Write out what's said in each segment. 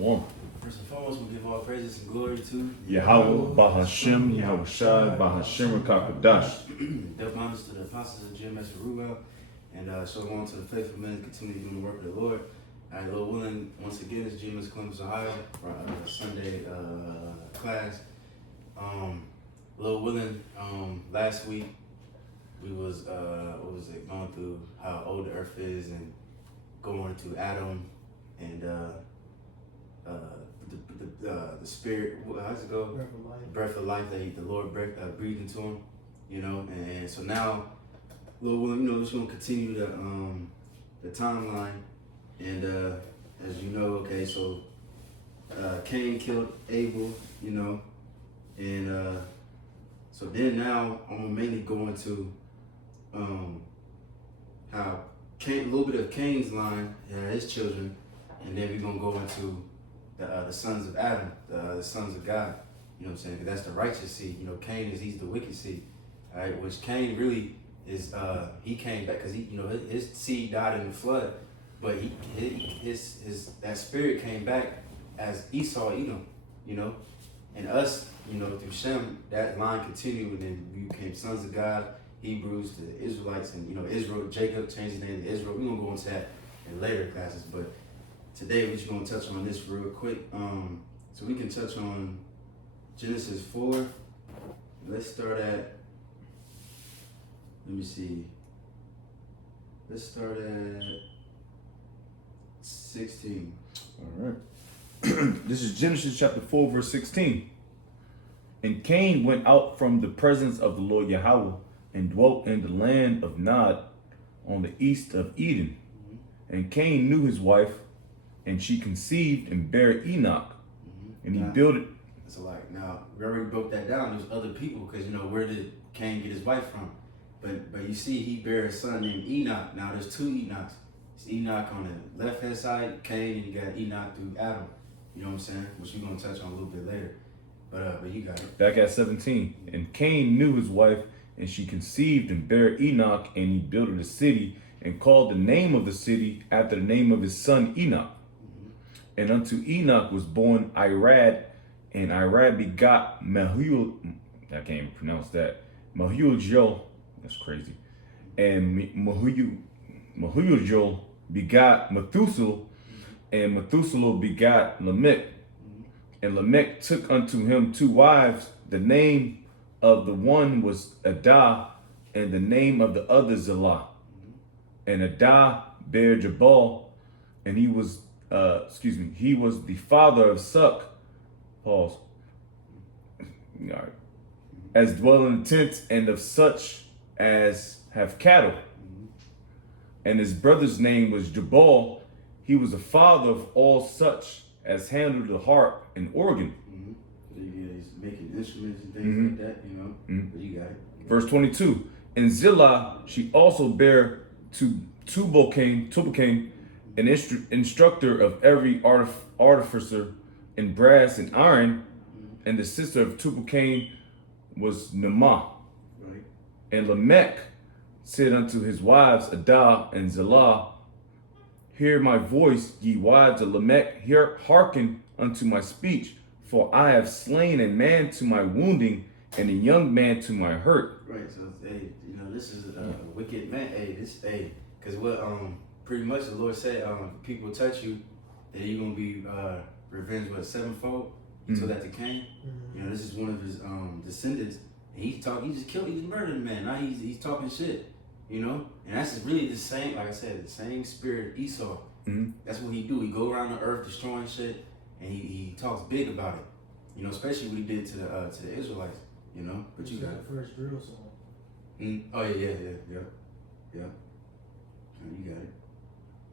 Shalom. First and foremost, we give all praises and glory to Yahweh, Bahashem, Yahweh Shai, Bahashem, Rakakadash. Double honors to the apostles of GMS Ruel, and so on to the faithful men continue doing the work of the Lord. All right, Lord willing, once again, it's GMS Columbus, Ohio, for our Sunday class. Lord willing, last week we was going through how old the earth is and going to Adam and the spirit, how's it go? Breath of life that the Lord breathed into him, you know. And so now, Lord willing, you know, we're just gonna continue the timeline. And as you know, okay, so Cain killed Abel, you know, and so then now I'm mainly going to how Cain, a little bit of Cain's line, his children, and then we're gonna go into the sons of Adam, the sons of God. You know what I'm saying? Because that's the righteous seed. You know, Cain he's the wicked seed. All right, which Cain really is. He came back because his seed died in the flood, but his that spirit came back as Esau, Edom. You know, and us, you know, through Shem, that line continued, and then we became sons of God, Hebrews, to the Israelites, and you know, Israel. Jacob changed his name to Israel. We're gonna go into that in later classes, but today we're just gonna touch on this real quick. So we can touch on Genesis 4. Let's start at, let me see. Let's start at 16. All right. This is Genesis chapter 4, verse 16. And Cain went out from the presence of the Lord Yahweh and dwelt in the land of Nod on the east of Eden. And Cain knew his wife, and she conceived and bare Enoch. And he builded. So like now we already broke that down. There's other people because you know where did Cain get his wife from? But you see he bare a son named Enoch. Now there's two Enochs. It's Enoch on the left hand side, Cain, and you got Enoch through Adam. You know what I'm saying? Which we're gonna touch on a little bit later. But you got it. Back at 17. And Cain knew his wife, and she conceived and bare Enoch, and he built a city and called the name of the city after the name of his son Enoch. And unto Enoch was born Irad, and Irad begot Mahuel. I can't even pronounce that. Mahuel, that's crazy. And Mahuel begot Methuselah, and Methuselah begot Lamech. And Lamech took unto him two wives. The name of the one was Adah, and the name of the other Zillah. And Adah bare Jabal, and he was the father of Suck. Pause. All right. As dwell in the tents, and of such as have cattle. And his brother's name was Jabal. He was the father of all such as handled the harp and organ. So he's making instruments and things like that, you know. But you got it. Verse 22. And Zillah, she also bare to Tubal-Cain, an instructor of every artificer in brass and iron, and the sister of Tubal-Cain was Naamah. Right. And Lamech said unto his wives Adah and Zillah, Hear my voice, ye wives of Lamech, hearken unto my speech, for I have slain a man to my wounding, and a young man to my hurt. Right. So hey, you know, this is a wicked man. Because what pretty much the Lord said, if people touch you, that you're gonna be revenged with sevenfold. He told that to Cain. You know, this is one of his descendants. And he just murdered a man. Now he's talking shit. You know, and that's really the same. Like I said, the same spirit of Esau. That's what he do. He go around the earth destroying shit, and he talks big about it. You know, especially what he did to the Israelites. You know, but you got the first drill song. Oh yeah. You got it.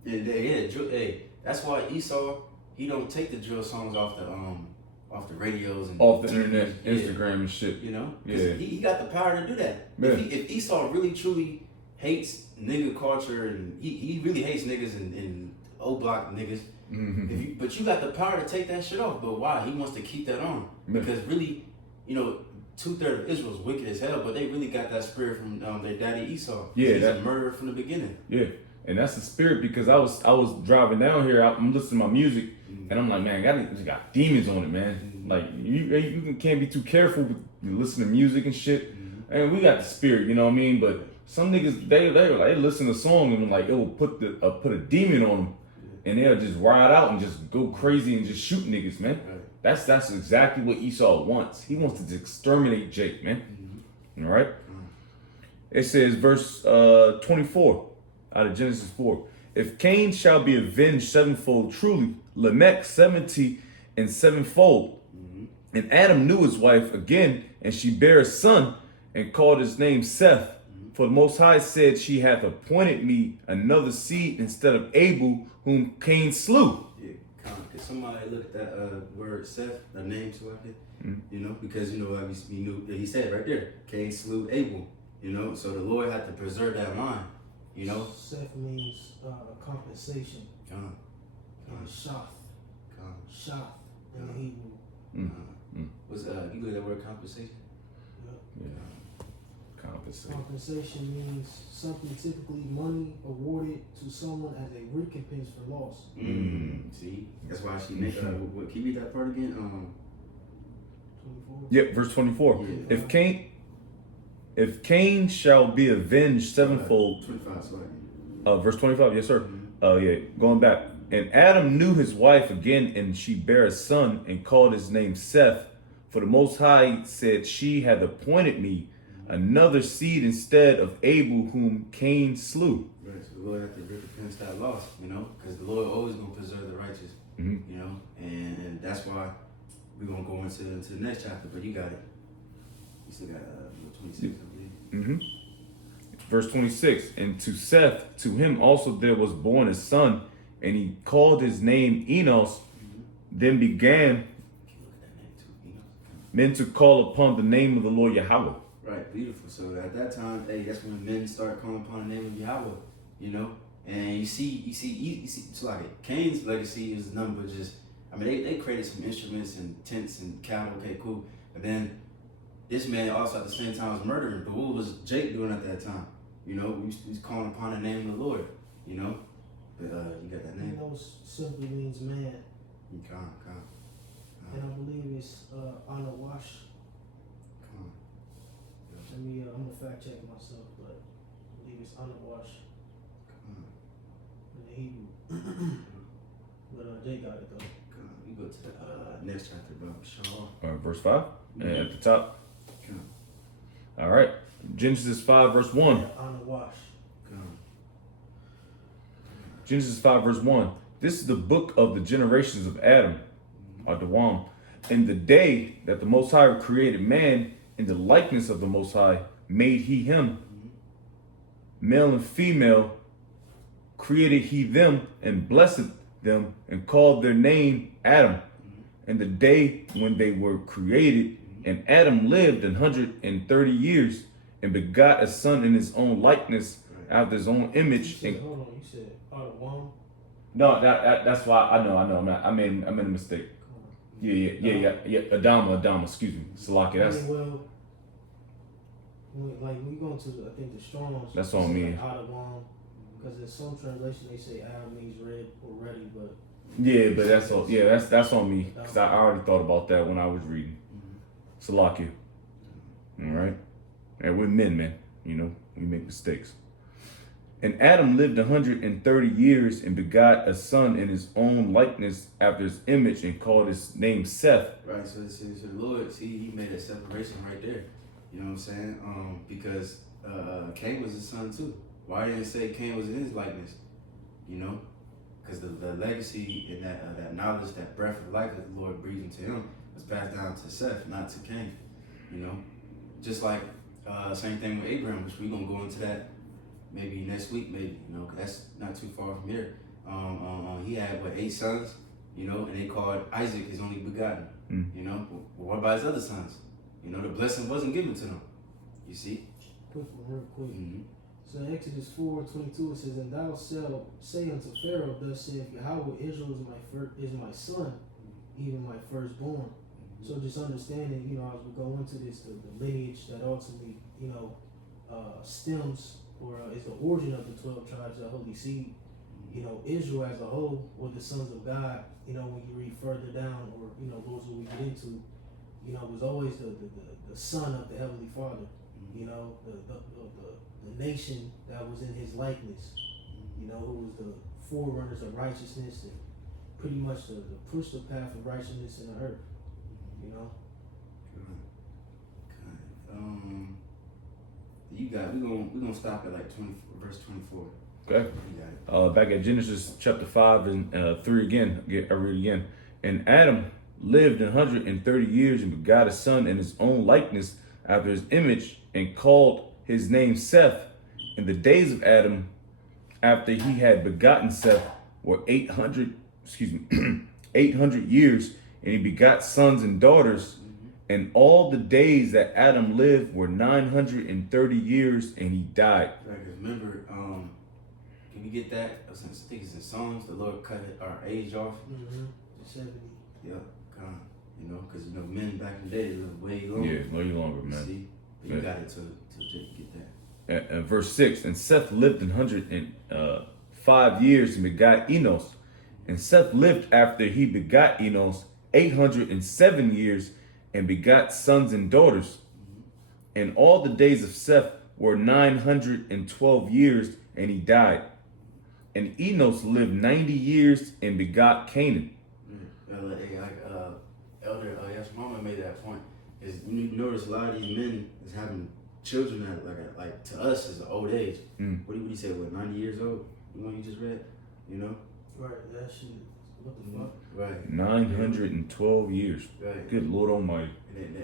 Hey, that's why Esau, he don't take the drill songs off the radios and off the internet, Instagram and shit. You know, yeah, he got the power to do that. Yeah. If Esau really truly hates nigga culture and he really hates niggas and old block niggas, but you got the power to take that shit off. But why? He wants to keep that on because really, you know, 2/3 of Israel's wicked as hell, but they really got that spirit from their daddy Esau. Yeah, he's a murderer from the beginning. Yeah, and that's the spirit because I was driving down here. I'm listening to my music, And I'm like, man, it's got demons on it, man. Like you can't be too careful with you listen to music and shit. And we got the spirit, you know what I mean? But some niggas they listen to a song and like it will put a demon on them, and they'll just ride out and just go crazy and just shoot niggas, man. Right. That's exactly what Esau wants. He wants to exterminate Jake, man. All right. It says verse 24 out of Genesis 4. If Cain shall be avenged sevenfold, truly Lamech 70 and sevenfold. And Adam knew his wife again, and she bare a son, and called his name Seth. For the Most High said, she hath appointed me another seed instead of Abel, whom Cain slew. Yeah, could somebody look at that word Seth, the name so I could, you know, because you know we knew he said right there, Cain slew Abel, you know, so the Lord had to preserve that line, you know. Seth means compensation. Shath. Shath in the Hebrew. Was you look at that word compensation? Yeah. Compensation means something typically money awarded to someone as a recompense for loss. See, that's why she made. What? Can you read that part again? 24. Yep, verse 24. Yeah. If Cain shall be avenged sevenfold. 25. Sorry. Verse 25. Yes, sir. Yeah. Going back. And Adam knew his wife again, and she bare a son, and called his name Seth. For the Most High said, she hath appointed me another seed instead of Abel, whom Cain slew. Right, so the Lord had to recompense that loss, you know, because the Lord always gonna preserve the righteous, you know, and that's why we're gonna go into the next chapter. But you got it. You still got 26, I believe. Verse 26. And to Seth, to him also there was born a son, and he called his name Enos. Then began men to call upon the name of the Lord Yahweh. Right, beautiful. So at that time, hey, that's when men start calling upon the name of Yahweh, you know. And you see, it's like Cain's legacy is nothing but just. I mean, they created some instruments and tents and cattle. Okay, cool. But then this man also at the same time was murdering. But what was Jake doing at that time? You know, he's calling upon the name of the Lord. You know, but you got that name. Enos simply means man. And I believe it's Anawash. I'm gonna fact check myself, but I believe it's Anawash in the Hebrew. But they got it though. You go to the next chapter, bro. Shaw. Verse 5 and at the top. All right. Genesis 5 verse 1. Anawash. Genesis 5 verse 1. This is the book of the generations of Adam, Adawam. In the day that the Most High created man, in the likeness of the Most High made he him. Male and female created he them, and blessed them, and called their name Adam. And the day when they were created, and Adam lived 130 years, and begot a son in his own likeness, after his own image. Hold on, you said Adawam? No, that's why I know. I made a mistake. Yeah. Adama, excuse me. Salaki, that's. Well, like we go into I think the Strong's. That's on me. Like Adawam, because in some translation they say Adam means red or ready, but. Yeah, but that's all. Yeah, that's on me, because I already thought about that when I was reading. Salaki. All right, and we're men, man. You know, we make mistakes. And Adam lived 130 years and begot a son in his own likeness after his image, and called his name Seth. Right, so the Lord, he made a separation right there. You know what I'm saying? Because Cain was his son too. Why didn't it say Cain was in his likeness? You know? Because the legacy and that knowledge, that breath of life that the Lord breathed into him was passed down to Seth, not to Cain. You know? Just like same thing with Abraham, which we're going to go into that maybe next week, maybe, you know, 'cause that's not too far from here. He had, 8 sons, you know, and they called Isaac his only begotten, you know. But what about his other sons? You know, the blessing wasn't given to them, you see. Quick one, real quick. So in Exodus 4:22 it says, and thou shalt say unto Pharaoh, thus saith Yahweh, Israel is my son, even my firstborn. So just understanding, you know, as we go into this, the lineage that ultimately, you know, stems or is the origin of the 12 tribes of Holy Seed. Israel as a whole, or the sons of God, when you read further down, or those who we get into, was always the son of the Heavenly Father. The nation that was in His likeness. Who was the forerunners of righteousness and pretty much the push the path of righteousness in the earth. We're gonna stop at like verse 24. Okay. Back at Genesis chapter 5 and 3 again. I read again. And Adam lived 130 years and begot a son in his own likeness after his image, and called his name Seth. And the days of Adam after he had begotten Seth were 800 years, and he begot sons and daughters. And all the days that Adam lived were 930 years, and he died. Right, because remember, can we get that? I think it's in Psalms. The Lord cut our age off. 70. Yeah, God. Because men back in the day lived way longer. Yeah, way longer, man. See, but you got it to get that. And verse 6, and Seth lived 105 years and begot Enos. And Seth lived after he begot Enos 807 years and begot sons and daughters. And all the days of Seth were 912 years, and he died. And Enos lived 90 years and begot Canaan. Elder Mama made that point. Is you notice a lot of these men is having children at like to us is an old age. What do you say? What, 90 years old? The one you just read? Right. That shit. What the fuck? Right. 912 years. Right. Good Lord Almighty. And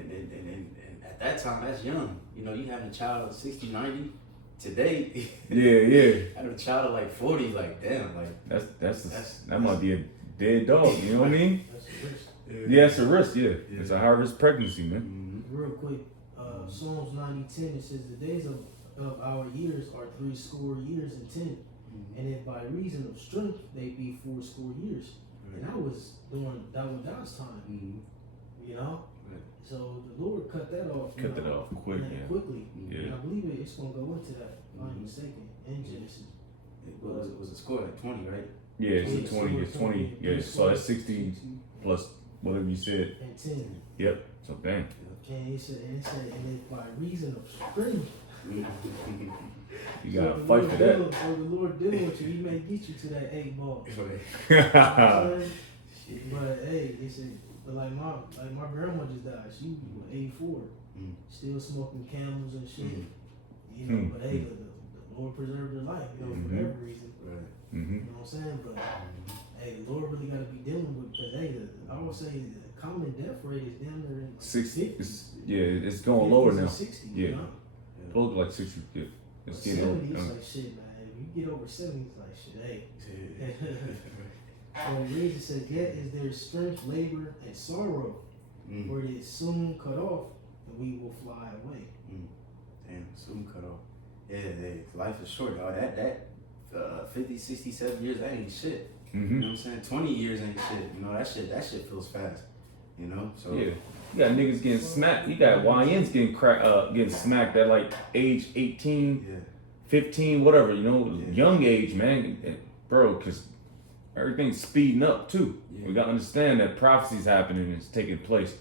at that time, that's young. You having a child of 60, 90. Today, having a child of like 40, like damn, like that might be a dead dog. You know what I mean? That's a risk. Yeah, it's a risk. Yeah, it's a high risk pregnancy, man. Real quick, Psalms 90:10, it says the days of our years are 80 years and 10, and if by reason of strength they be 80 years. And that was during God's time. So the Lord cut that off. Cut that off quick, quickly. Yeah. And I believe it's gonna go into that. If I'm not mistaken, in Genesis. It was a score like 20, right? Yeah, it's 20. It's 20. Yeah, so that's 60 plus whatever you said. And 10. Yep. So damn. And it said, and if by reason of strength. You gotta fight for that. So the Lord dealing with you, He may get you to that 8 ball. But hey, it said, but like my grandma just died. She was 84, still smoking Camels and shit. But hey, the Lord preserved her life, for every reason. Right. You know what I'm saying? But hey, the Lord really got to be dealing with, because hey, I would say the common death rate is down there in 60. It's going lower now. 60. Yeah. Close to like 60. Yeah. It's getting 70 lower. is like shit, man. If you get over 70, it's like shit. Hey. So the reason says, yet is there strength, labor, and sorrow, for it is soon cut off, and we will fly away. Damn, soon cut off. Yeah, life is short, dog. That 50, 60, 70 years, that ain't shit. You know what I'm saying? 20 years ain't shit. That shit feels fast. So yeah. You got niggas getting smacked. You got YNs getting smacked at like age 18, 15, whatever, young age, man. Bro, because everything's speeding up too. Yeah. We gotta understand that prophecy's happening and it's taking place.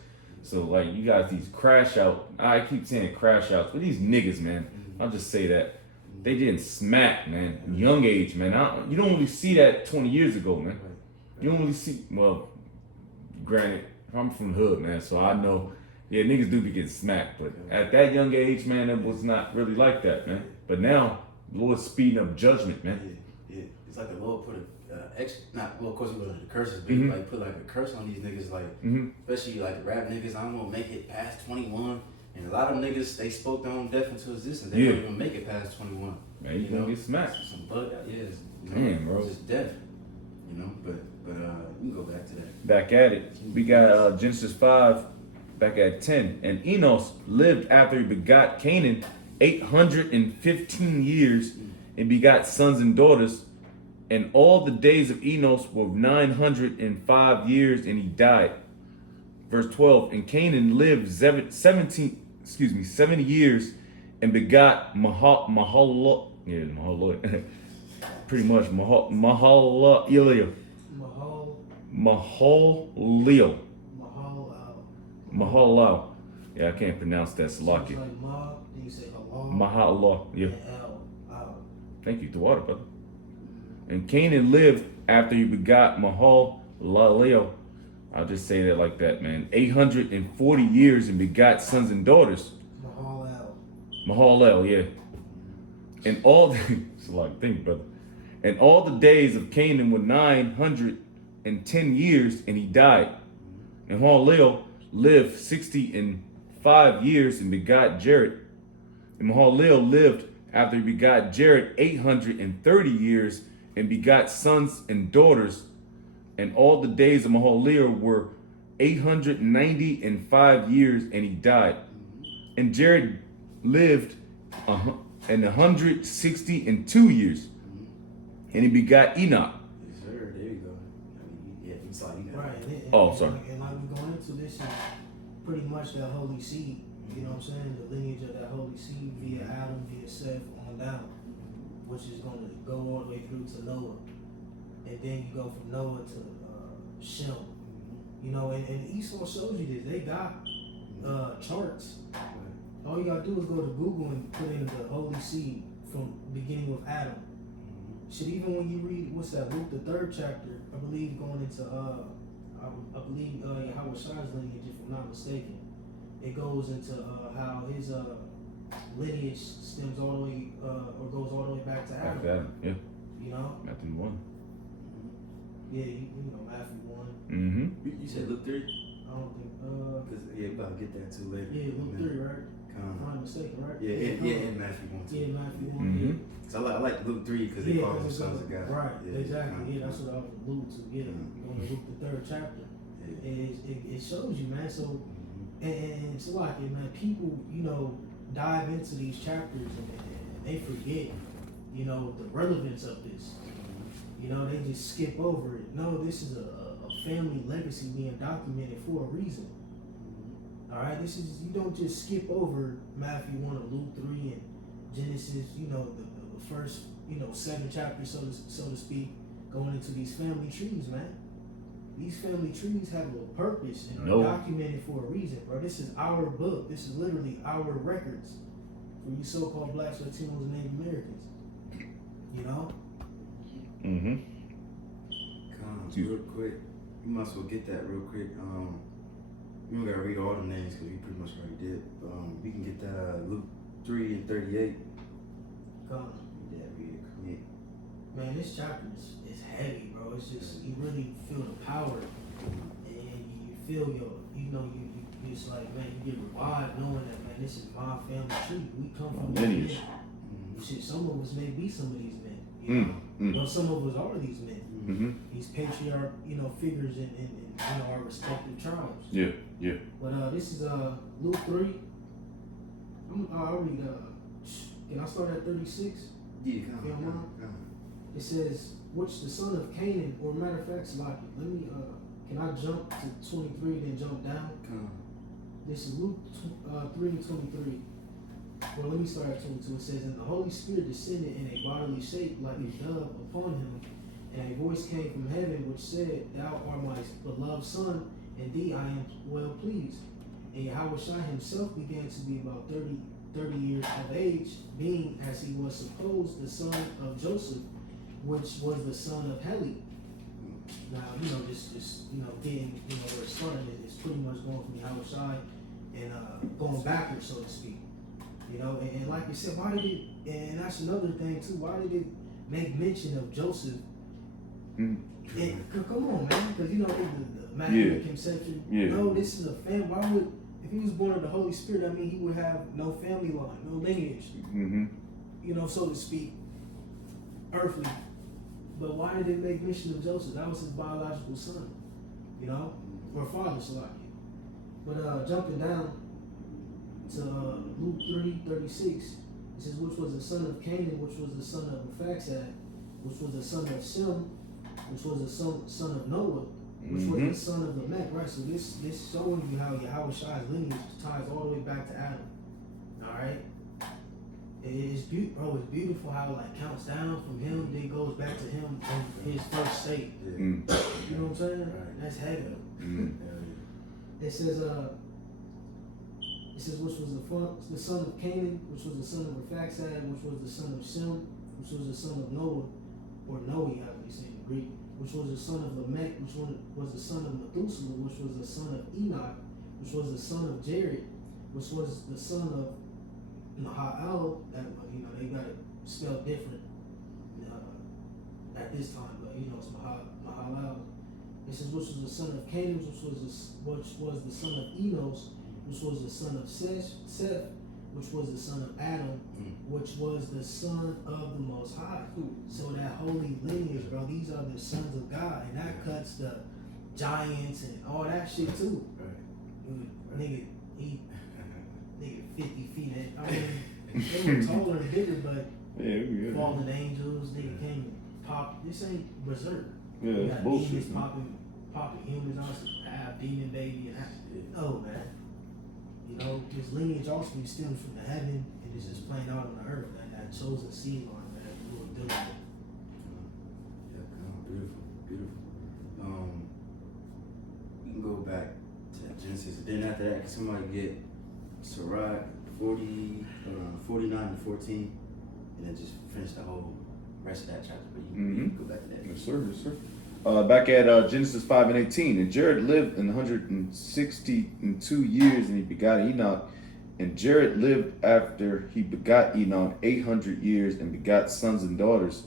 So like you got these crash out. I keep saying crash outs, but these niggas, man, I'll just say that they getting smacked, man. Young age, man. You don't really see that 20 years ago, man. You don't really see. Well, granted, I'm from the hood, man, so I know. Yeah, niggas do be getting smacked, but at that young age, man, it was not really like that, man. But now, the Lord's speeding up judgment, man. Yeah. It's like the Lord put of course he put the curses, but he like put like a curse on these niggas, like especially like the rap niggas. I don't want to make it past 21, and a lot of niggas they spoke their own death into existence. They don't even make it past 21. Man, you gonna get smacked. Some bug out, Damn, bro. Just death, But we can go back to that. Back at it. We got Genesis 5, back at 10. And Enos lived after he begot Canaan 815 years and begot sons and daughters. And all the days of Enos were 905 years, and he died. Verse 12. And Canaan lived 70 years and begot Mahalalel. pretty much Mahalalel. Mahalalel. Mahalal. Yeah, I can't pronounce that. So Salaki. it's like Ma, then you say halal, Mahalal. Yeah. and Al. Thank you. The water, brother. And Canaan lived after he begot Mahalalel. I'll just say that like that, man. 840 years and begot sons and daughters. Mahalal, yeah. And all the, it's a lot of things, brother. And all the days of Canaan were 910 years, and he died. And Mahalalel lived 65 years and begot Jared. And Mahalalel lived after he begot Jared 830 years and begot sons and daughters. And all the days of Mahalalel were 895 years, and he died. And Jared lived 162 years, and he begot Enoch. Yes, sir. There you go. I mean, yeah, you saw you got Right. it. Oh, sorry. And like we're going into this, is pretty much that holy seed. You know what I'm saying? The lineage of that holy seed via Adam, via Seth on down, which is going to go all the way through to Noah, and then you go from Noah to Shem. You know, and Esau shows you this. They got charts. All you gotta do is go to Google and put in the holy seed from beginning with Adam. Shit, even when you read what's that, Luke the 3rd chapter, I believe going into I believe Yahweh Shai's lineage, if I'm not mistaken. It goes into how his lineage stems all the way or goes all the way back to Adam. After Adam, yeah. You know? Matthew 1. Yeah, you know, Matthew 1. Mm-hmm. You said Luke 3? I don't think Because yeah, we about to get that too later. yeah, Luke 3, right? If I'm not mistaken, right? Yeah, in Matthew 1 too. Yeah, Matthew 1. Mm-hmm. Yeah. So I like Luke 3 because they call them sons of God. Right, Yeah, exactly. Yeah, that's what I was alluding to. Yeah, on Luke the 3rd chapter. Yeah. And it shows you, man. So, and it's like it, man. People, you know, dive into these chapters and they forget, you know, the relevance of this. You know, they just skip over it. No, this is a family legacy being documented for a reason. All right, this is, you don't just skip over Matthew 1 or Luke 3 and Genesis, you know, the first, you know, 7 chapters, so to speak, going into these family trees, man. These family trees have a purpose and are documented for a reason, bro. This is our book. This is literally our records for you so-called blacks, Latinos, and Native Americans. You know? Mm-hmm. Real quick, you might as well get that real quick. We don't gotta read all the names because we pretty much already did. We can get that Luke 3 and 38. Come. Yeah, read it quick. Man, this chapter is heavy, bro. It's just, you really feel the power, and you feel you it's like, man, you get revived knowing that, man, this is my family tree. We come from lineage. Shit, some of us may be some of these men. You know? Well, some of us are these men. Mm-hmm. These patriarch, you know, figures in you know, our respective tribes. Yeah, yeah. But this is Luke 3. I'll read. Can I start at 36? Yeah, come on. It says, which the son of Canaan, or matter of fact, Slocky, let me, can I jump to 23 then jump down? Come on. This is Luke 3 and 23. Well, let me start at 22. It says, and the Holy Spirit descended in a bodily shape like a dove upon him, and a voice came from heaven which said, thou art my beloved son, and thee I am well pleased. And Yahweh Shai himself began to be about 30 years of age, being, as he was supposed, the son of Joseph, which was the son of Heli. Now, you know, just you know, getting, you know, where it's starting is pretty much going from Yahweh Shai and going backwards, so to speak. You know, and like you said, why did it, and that's another thing too, why did it make mention of Joseph? And, come on, man, because you know, the Immaculate Conception. Yeah. No, this is a family. Why would, if he was born of the Holy Spirit, I mean, he would have no family line, no lineage, you know, so to speak, earthly. But why did it make mention of Joseph? That was his biological son, you know, or father, Salaki. But jumping down to Luke 3:36, it says, which was the son of Canaan, which was the son of Aphaxad, which was the son of Shem, which was the son of Noah, which was the son of Lamech, right? So this showing you how Yahweh Shai's lineage ties all the way back to Adam. All right. It's beautiful, bro. It's beautiful how it like counts down from him, then goes back to him in his first state. Yeah. Mm. You know what I'm saying? Right. That's heavy. Mm. Hell yeah. It says which was the son of Canaan, which was the son of Raphaxad, which was the son of Shem, which was the son of Noah, or Noe, how they say in Greek, which was the son of Lamech, which was the son of Methuselah, which was the son of Enoch, which was the son of Jared, which was the son of Nahal. That they got it spelled different at this time, but it's Mahalal. It says which was the son of Canaan, which was the son of Enos, which was the son of Seth, which was the son of Adam, which was the son of the Most High. So that holy lineage, bro, these are the sons of God, and that cuts the giants and all that shit too. Right. Nigga, he 50 feet. I mean, they were taller and bigger, but Yeah. fallen angels, nigga came and popped. This ain't berserk. Yeah, You it's got bullshit. demons Man. popping humans, also half demon baby, and half. No, man. This lineage also stems from the heaven, and it's just playing out on the earth. That chosen seed line, man. We were dealing with. Yeah, beautiful. We can go back to Genesis. Then after that, can somebody get Sirach 49 and 14, and then just finish the whole rest of that chapter. But you can go back to that. Yes, sir. Yes, sir. Back at Genesis 5 and 18. And Jared lived 162 years, and he begot Enoch. And Jared lived after he begot Enoch 800 years, and begot sons and daughters.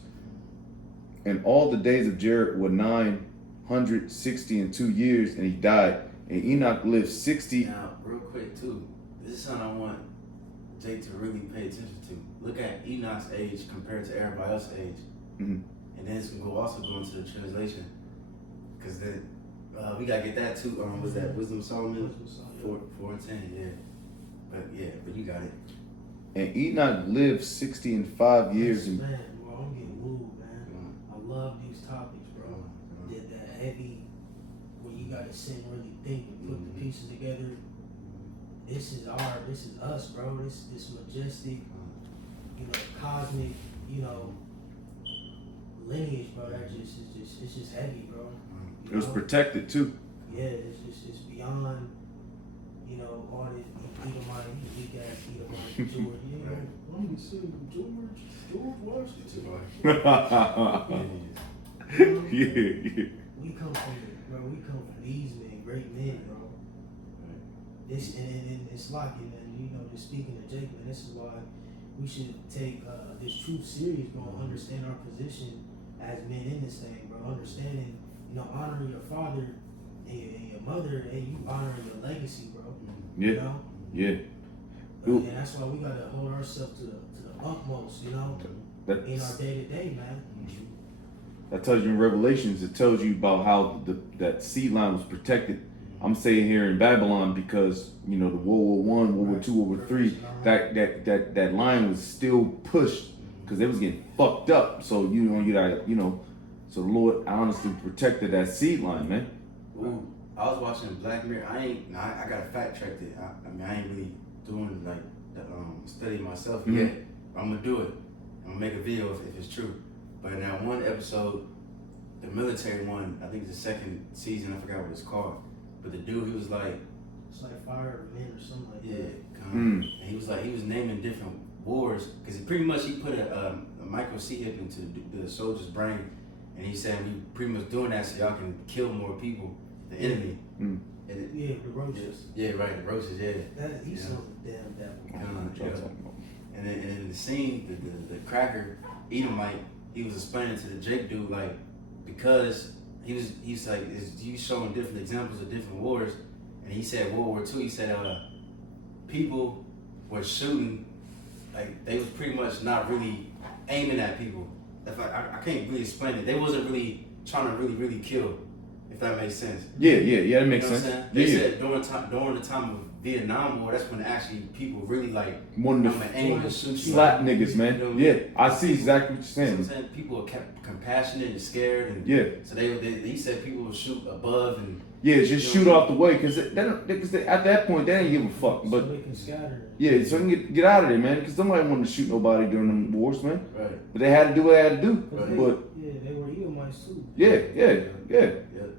And all the days of Jared were 962 years, and he died. And Enoch lived 60. Now, real quick too, this is something I want Jake to really pay attention to. Look at Enoch's age compared to everybody else's age. Mhm. And then it's gonna also go into the translation, because then we gotta get that too. Was that Wisdom of Solomon? 4 and 10, yeah. But you got it. And Enoch lived 65 years. And Man, bro, I'm getting wooed, man. I love these topics, bro. That heavy, where you gotta sit and really think and put the pieces together. This is us, bro. This majestic, cosmic, lineage, bro. It's just heavy, bro. it was protected too. Yeah, it's beyond, all this Edomite, weak ass Edomite George. Let me see George Washington. Yeah. We come from these men, great men, bro. This and it's like it, man. Just speaking to Jake, man. This is why we should take this truth serious, bro. Understand our position as men in this thing, bro. Understanding, honoring your father and your mother, and you honoring your legacy, bro. Yeah. Yeah. And that's why we gotta hold ourselves to the utmost, in our day to day, man. That tells you in Revelations. It tells you about how that seed line was protected. I'm saying here in Babylon because the World War I, World War II, World War III, that line was still pushed because they was getting fucked up. So you gotta so the Lord honestly protected that seed line, man. Ooh, I was watching Black Mirror. I gotta fact check it. I ain't really doing like the study myself yet. I'm gonna do it. I'm gonna make a video if it's true. But in that one episode, the military one, I think it's the second season. I forgot what it's called. But the dude, he was like, it's like Fire of Men or something like that. And he was naming different wars because he put a micro chip into the soldier's brain, and he said we pretty much doing that so y'all can kill more people, the enemy. And the roaches. Yeah, right, the roaches. Yeah. He's so damn devil. And then the scene, the cracker Edomite, he was explaining to the Jake dude like because he's like you showing different examples of different wars, and he said World War II. He said people were shooting like they was pretty much not really aiming at people. I can't really explain it. They wasn't really trying to really kill. If that makes sense. Yeah, that makes You know sense. what I'm saying? They Yeah. said during the time of Vietnam War, that's when actually people really like Wanted I'm an aim to shoot you. slap niggas, man. You know what I Yeah, mean? I see exactly what you're You know what saying. I'm saying? People are kept compassionate and scared, and Yeah. so he said people would shoot above and Yeah, just shoot off the way, because at that point, they ain't give a fuck. So But they can scatter. yeah, so they can get out of there, man, because somebody wanted to shoot nobody during them wars, man. right. But they had to do what they had to do. Right. But Yeah, they were Edomites too. yeah. Yeah.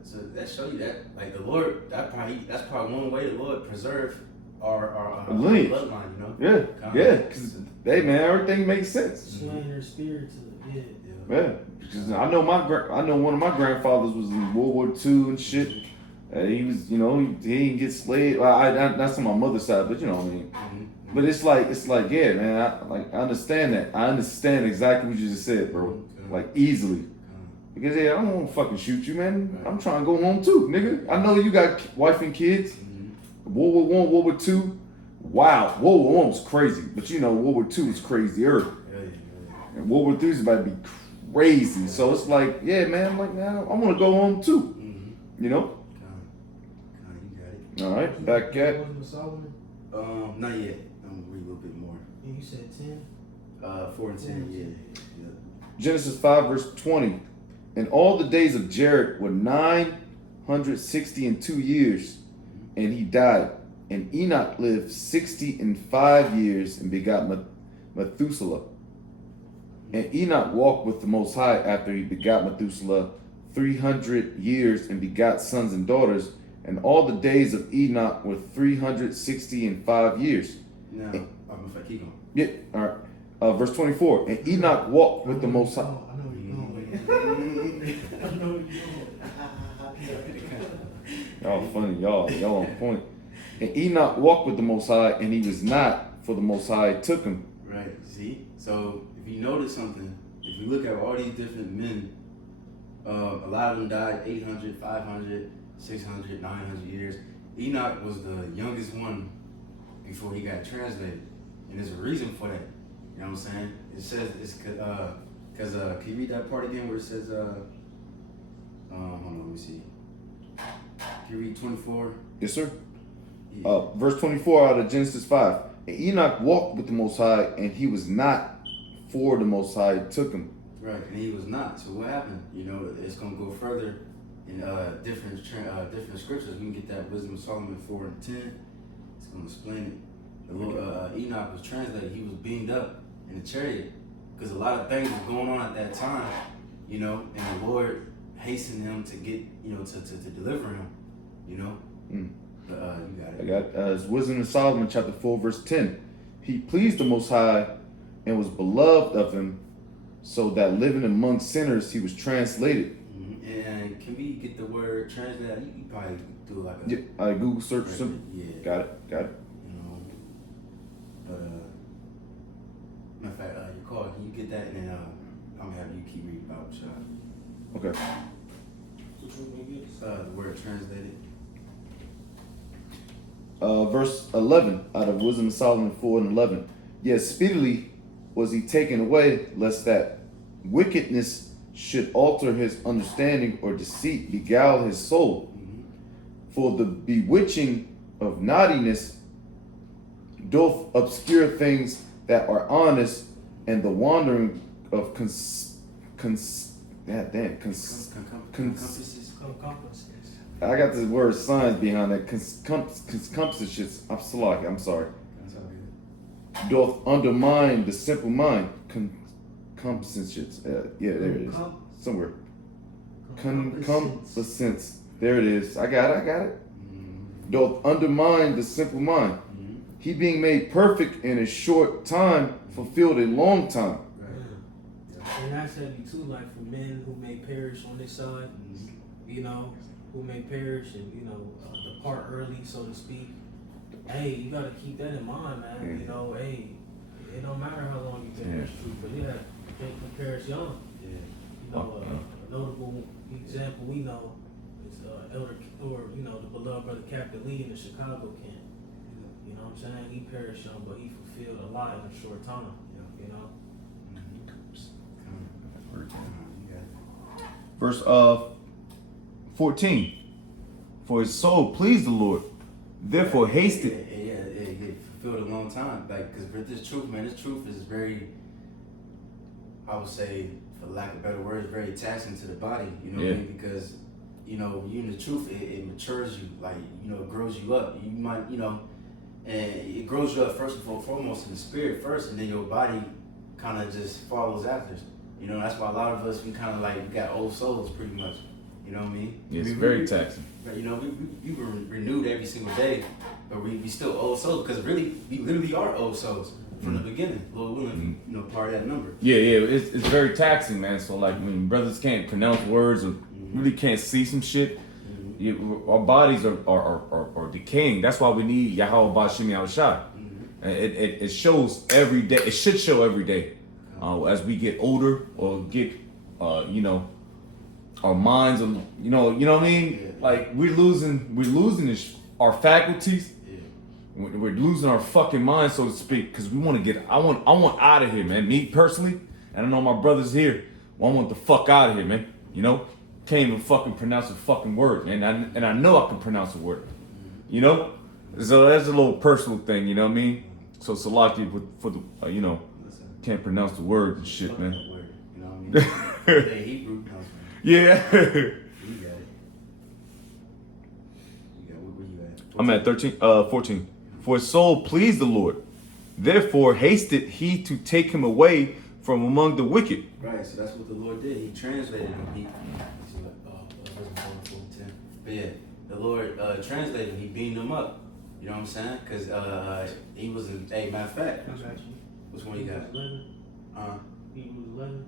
So that show you that like the Lord that's probably one way the Lord preserve our Lineage. bloodline, you know? Yeah, because hey, man, everything makes sense. Slaying their spirits. Yeah. Yeah, because I know one of my grandfathers was in World War II and shit. He was, you know, he didn't get slayed. Well, that's on my mother's side, but you know what I mean. Mm-hmm. But it's like, yeah, man. I understand that. I understand exactly what you just said, bro. Like easily. Because yeah, I don't want to fucking shoot you, man. I'm trying to go home too, nigga. I know you got wife and kids. World War I, World War II. Wow, World War I was crazy, but you know World War II was crazier, and World War III is about to be crazy. So it's like, yeah, man. I'm like, man, I want to go home too. You know. You got it. All right, back at. Wisdom of Solomon. Not yet. I'm gonna read a little bit more. And you said 10. 4 and 10. Yeah. Genesis 5 verse 20. And all the days of Jared were 962 years, and he died. And Enoch lived 65 years and begot Methuselah. And Enoch walked with the Most High after he begot Methuselah 300 years and begot sons and daughters. And all the days of Enoch were 365 years. Now, I'm gonna keep going. Yeah, all right. Verse 24. And Enoch walked with the Most High. I know where you're going. I know where you're going. Y'all funny, y'all on point. And Enoch walked with the Most High, and he was not, for the Most High took him. Right. See. So if you notice something, if you look at all these different men, a lot of them died 800, 500, 600, 900 years. Enoch was the youngest one before he got translated, and there's a reason for that. You know what I'm saying? It says it's because can you read that part again where it says hold on, let me see. Can you read 24? Yes, sir. Yeah. Verse 24 out of Genesis 5. And Enoch walked with the Most High, and he was not, for the Most High took him. Right, and he was not. So what happened? You know, it's gonna go further in different scriptures. We can get that Wisdom of Solomon 4 and 10. It's gonna explain it. The Lord, Enoch was translated. He was beamed up in the chariot because a lot of things were going on at that time. You know, and the Lord hastened him to get, you know, to deliver him. You know. You got it. I got it's Wisdom of Solomon chapter 4 verse 10. He pleased the Most High and was beloved of him, so that living among sinners he was translated. And can we get the word translated? You probably do like a I Google search right, some. yeah. Got it. You know, but matter of fact, your call. Can you get that? And then I'm gonna have you keep reading about Okay. the word translated. Verse 11 out of Wisdom of Solomon 4 and 11. Yes, speedily was he taken away, lest that wickedness should alter his understanding or deceit beguile his soul. For the bewitching of naughtiness doth obscure things that are honest, and the wandering of I got this word science behind that. Concupiscence. I'm sorry. That's all good. Doth undermine the simple mind. Concupiscence. Yeah, there it is. Somewhere. Concupiscence. There it is. I got it. Doth undermine the simple mind. He being made perfect in a short time fulfilled a long time. And that's heavy too, like for men who may perish on this side, you know, who may perish and, you know, depart early, so to speak. Hey, you got to keep that in mind, man. Yeah. You know, hey, it don't matter how long you perish, but yeah, you can't perish young. Yeah. You know, a notable example we know is Elder, or, you know, the beloved brother Captain Lee in the Chicago camp. You know what I'm saying? He perished young, but he fulfilled a lot in a short time. You know. Verse 14. For his soul pleased the Lord, therefore hasted. Yeah, fulfilled a long time. Like, because this truth, man, this truth is very, I would say, for lack of better words, very taxing to the body. You know what I mean? Because, you know, you in the truth, it matures you. Like, you know, it grows you up. You might, you know, and it grows you up first and foremost in the spirit first, and then your body kind of just follows after. You know, that's why a lot of us, we kind of like, we got old souls pretty much. You know what I mean? Yeah, it's very taxing. You know, we were renewed every single day, but we still old souls, because really, we literally are old souls from the beginning. Lord willing, you know, part of that number. Yeah, it's very taxing, man. So like when brothers can't pronounce words or really can't see some shit, our bodies are decaying. That's why we need Yahweh Bashim Yahushua. And it shows every day. It should show every day as we get older or get, you know, our minds are, you know what I mean? Yeah. Like we're losing our faculties. Yeah. We're losing our fucking minds, so to speak, because we want to get. I want out of here, man. Me personally, and I know my brothers here. I want the fuck out of here, man. You know, can't even fucking pronounce a fucking word, and I know I can pronounce a word. You know, so that's a little personal thing. You know what I mean? So Salaki for the you know, can't pronounce the words and shit, man. That word, you know what I mean? Hebrew. Yeah. You got it. Where you at? 14? I'm at 14. For his soul pleased the Lord, therefore hasted he to take him away from among the wicked. Right, so that's what the Lord did. He translated him. But yeah, the Lord translated him. He beamed him up. You know what I'm saying? Because he was in, hey, matter of fact. I got you. Which one you got? 11. Hebrews 11.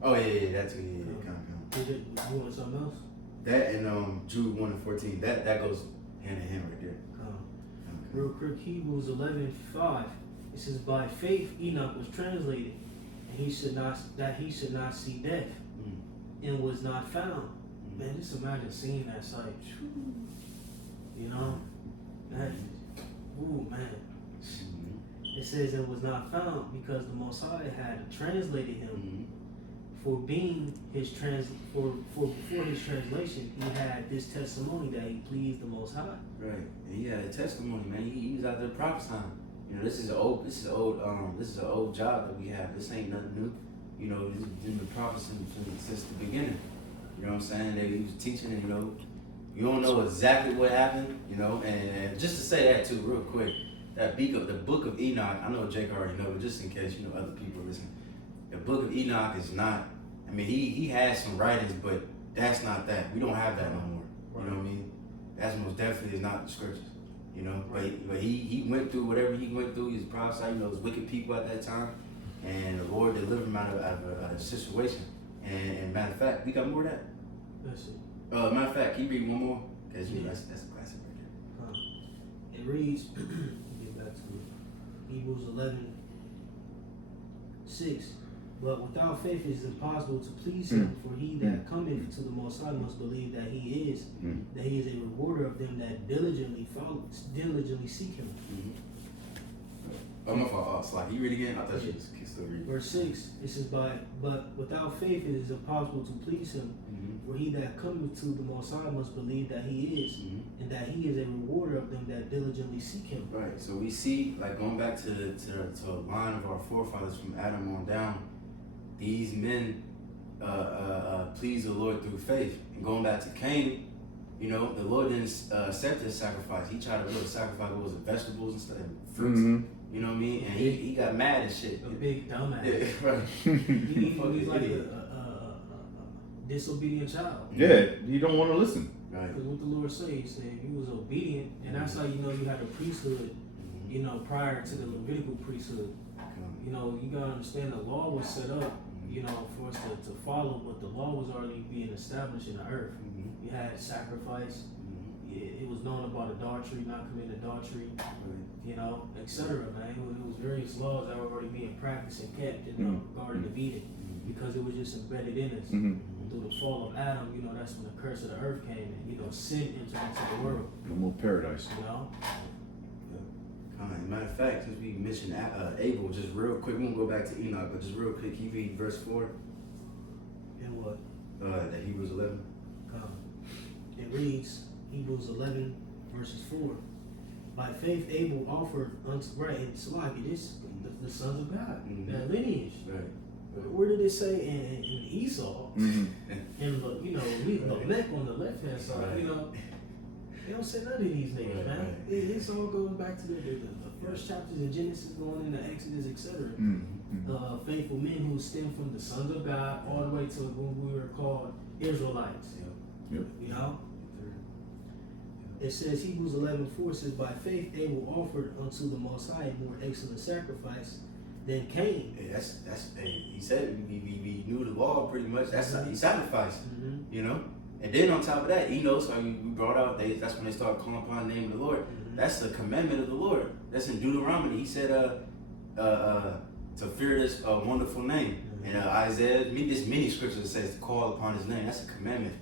Oh, yeah, that's it. Yeah, count. You want something else? That and Jude 1 and 14, that goes hand in hand right there. Real quick, Hebrews 11:5. It says, "By faith Enoch was translated, and he should not see death, and was not found." Man, just imagine seeing that sight. You know, that. Ooh, man. It says it was not found because the Most High had translated him. For being his for before his translation, he had this testimony that he pleased the Most High. Right, and he had a testimony, man. He was out there prophesying. You know, this is an old job that we have. This ain't nothing new. You know, this has been prophesying since the beginning. You know what I'm saying? That he was teaching, and you know, you don't know exactly what happened. You know, and just to say that too, real quick, the book of Enoch. I know Jake already know, but just in case you know other people listen. The book of Enoch is not, I mean, he has some writings, but that's not that. We don't have that no more. You know what I mean? That's most definitely is not the scriptures. You know, but he went through whatever he went through. He was prophesied, you know, those wicked people at that time. And the Lord delivered him out of a situation. And matter of fact, we got more of that. That's it. Matter of fact, can you read one more? Because you know, that's a classic right there. It reads, get back to it. Hebrews 11:6. But without faith it is impossible to please him, for he that cometh to the Most High must believe that he is a rewarder of them that diligently seek him. Oh, my fault. It's like, you read again? I thought you was still reading. Verse 6, it says, but without faith it is impossible to please him, for he that cometh to the Most High must believe that he is, and that he is a rewarder of them that diligently seek him. Right, so we see, like, going back to a line of our forefathers from Adam on down, these men pleased the Lord through faith. And going back to Cain, you know, the Lord didn't accept his sacrifice. He tried to sacrifice what was it, vegetables and stuff, and fruits. You know what I mean? And he got mad and shit. A big dumbass. Yeah, right. He's like a disobedient child. Yeah, you don't want to listen. Right. Because what the Lord said, he said he was obedient, and that's how you know you had a priesthood, you know, prior to the Levitical priesthood. You know, you gotta understand the law was set up, you know, for us to follow, but the law was already being established in the earth. You had sacrifice. It was known about adultery, not committing adultery, you know, etc. Man, it was various laws that were already being practiced and kept in the Garden of Eden, because it was just embedded in us. Through the fall of Adam, you know, that's when the curse of the earth came, and you know, sin entered into the world. No more paradise. You know. Matter of fact, since we mentioned Abel, just real quick, we won't go back to Enoch, but just real quick, can you read verse 4? And what? That Hebrews 11. it reads, Hebrews 11, verses 4. By faith, Abel offered unto, right, it's like it is the sons of God, that lineage. Right. Where did it say in Esau? Mm-hmm. And Lamech on the left hand side, Right. you know, they don't say none of these niggas, Right, man. right. This all goes back to the first chapters of Genesis, going into Exodus, etc. Mm-hmm. Faithful men who stem from the sons of God all the way to when we were called Israelites. Yep. You know? It says, Hebrews 11:4 says, by faith Abel offered unto the Most High a more excellent sacrifice than Cain. Hey, that's hey, he said we knew the law pretty much. That's how he sacrificed, you know. And then on top of that, Enos, like we brought out, that's when they started calling upon the name of the Lord. That's the commandment of the Lord. That's in Deuteronomy. He said, to fear this wonderful name. And Isaiah, there's many scriptures that says to call upon His name. That's a commandment.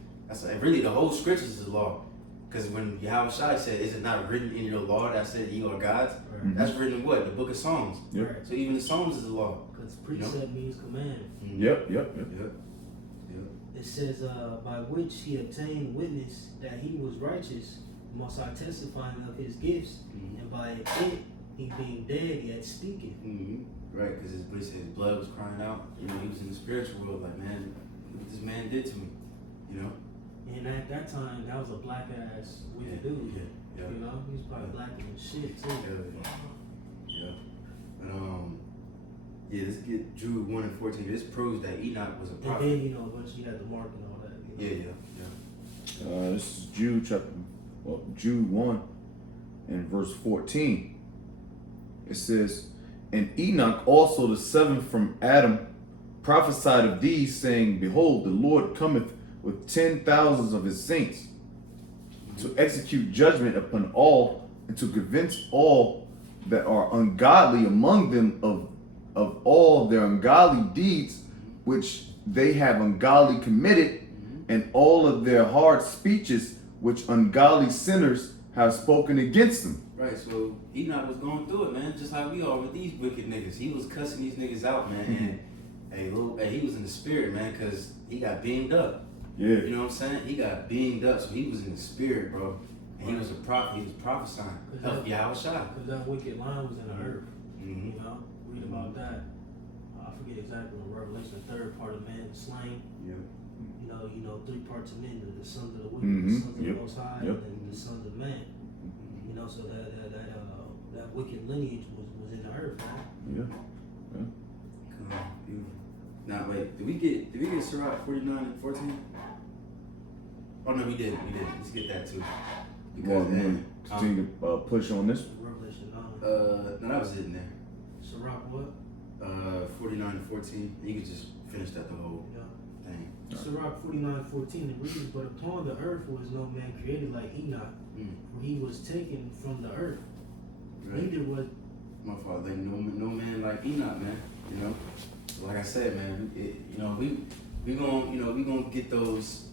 Really the whole scriptures is the law. Because when Yahweh Shai said, is it not written in your law that said ye are gods? Right. That's written in what? The book of Psalms. Yep. Right. So even the Psalms is the law. Because precept means command. Yep. It says, by which he obtained witness that he was righteous, the Most High testifying of his gifts, and by it he being dead yet speaking. Right, because his blood was crying out. You know, he was in the spiritual world, like, man, look what this man did to me. You know? And at that time, that was a black ass wicked dude. Yeah. You know, he was probably black and shit too. Yeah. But let's get Jude 1 and 14. This proves that Enoch was a prophet. And then, you know, once you had the mark and all that. You know? Yeah. This is Jude 1 and verse 14. It says, and Enoch also the seventh from Adam prophesied of these, saying, behold, the Lord cometh with 10,000s of his saints to execute judgment upon all, and to convince all that are ungodly among them of all their ungodly deeds which they have ungodly committed, and all of their hard speeches which ungodly sinners have spoken against them. Right, so Enoch was going through it, man, just like we are with these wicked niggas. He was cussing these niggas out, man, and he was in the spirit, man, because he got beamed up. Yeah. You know what I'm saying? He got beamed up, so he was in the spirit, bro. And he was a prophet. He was prophesying. Help Yahweh Shai. Because that wicked line was in the earth. Mm-hmm. You know, read about that. I forget exactly when Revelation, the third part of man slain. Yeah. You know, 3 parts of men, the sons of the wicked, the sons of the Most High, Yep. and the sons of man. You know, so that wicked lineage was in the earth, man. Yeah. Come on, beautiful. Now wait, did we get Sirach 49 and 14? Oh no, we did. Let's get that too. Because continue to push on this. Revelation 9. no, that was it in there. Sirach what? 49 and 14. You could just finish that the whole Yeah. thing. Sirach 49:14 it reads, but upon the earth was no man created like Enoch, for he was taken from the earth. Right. Neither was My father, like no man like Enoch, man. You know, like I said, man. We gonna get those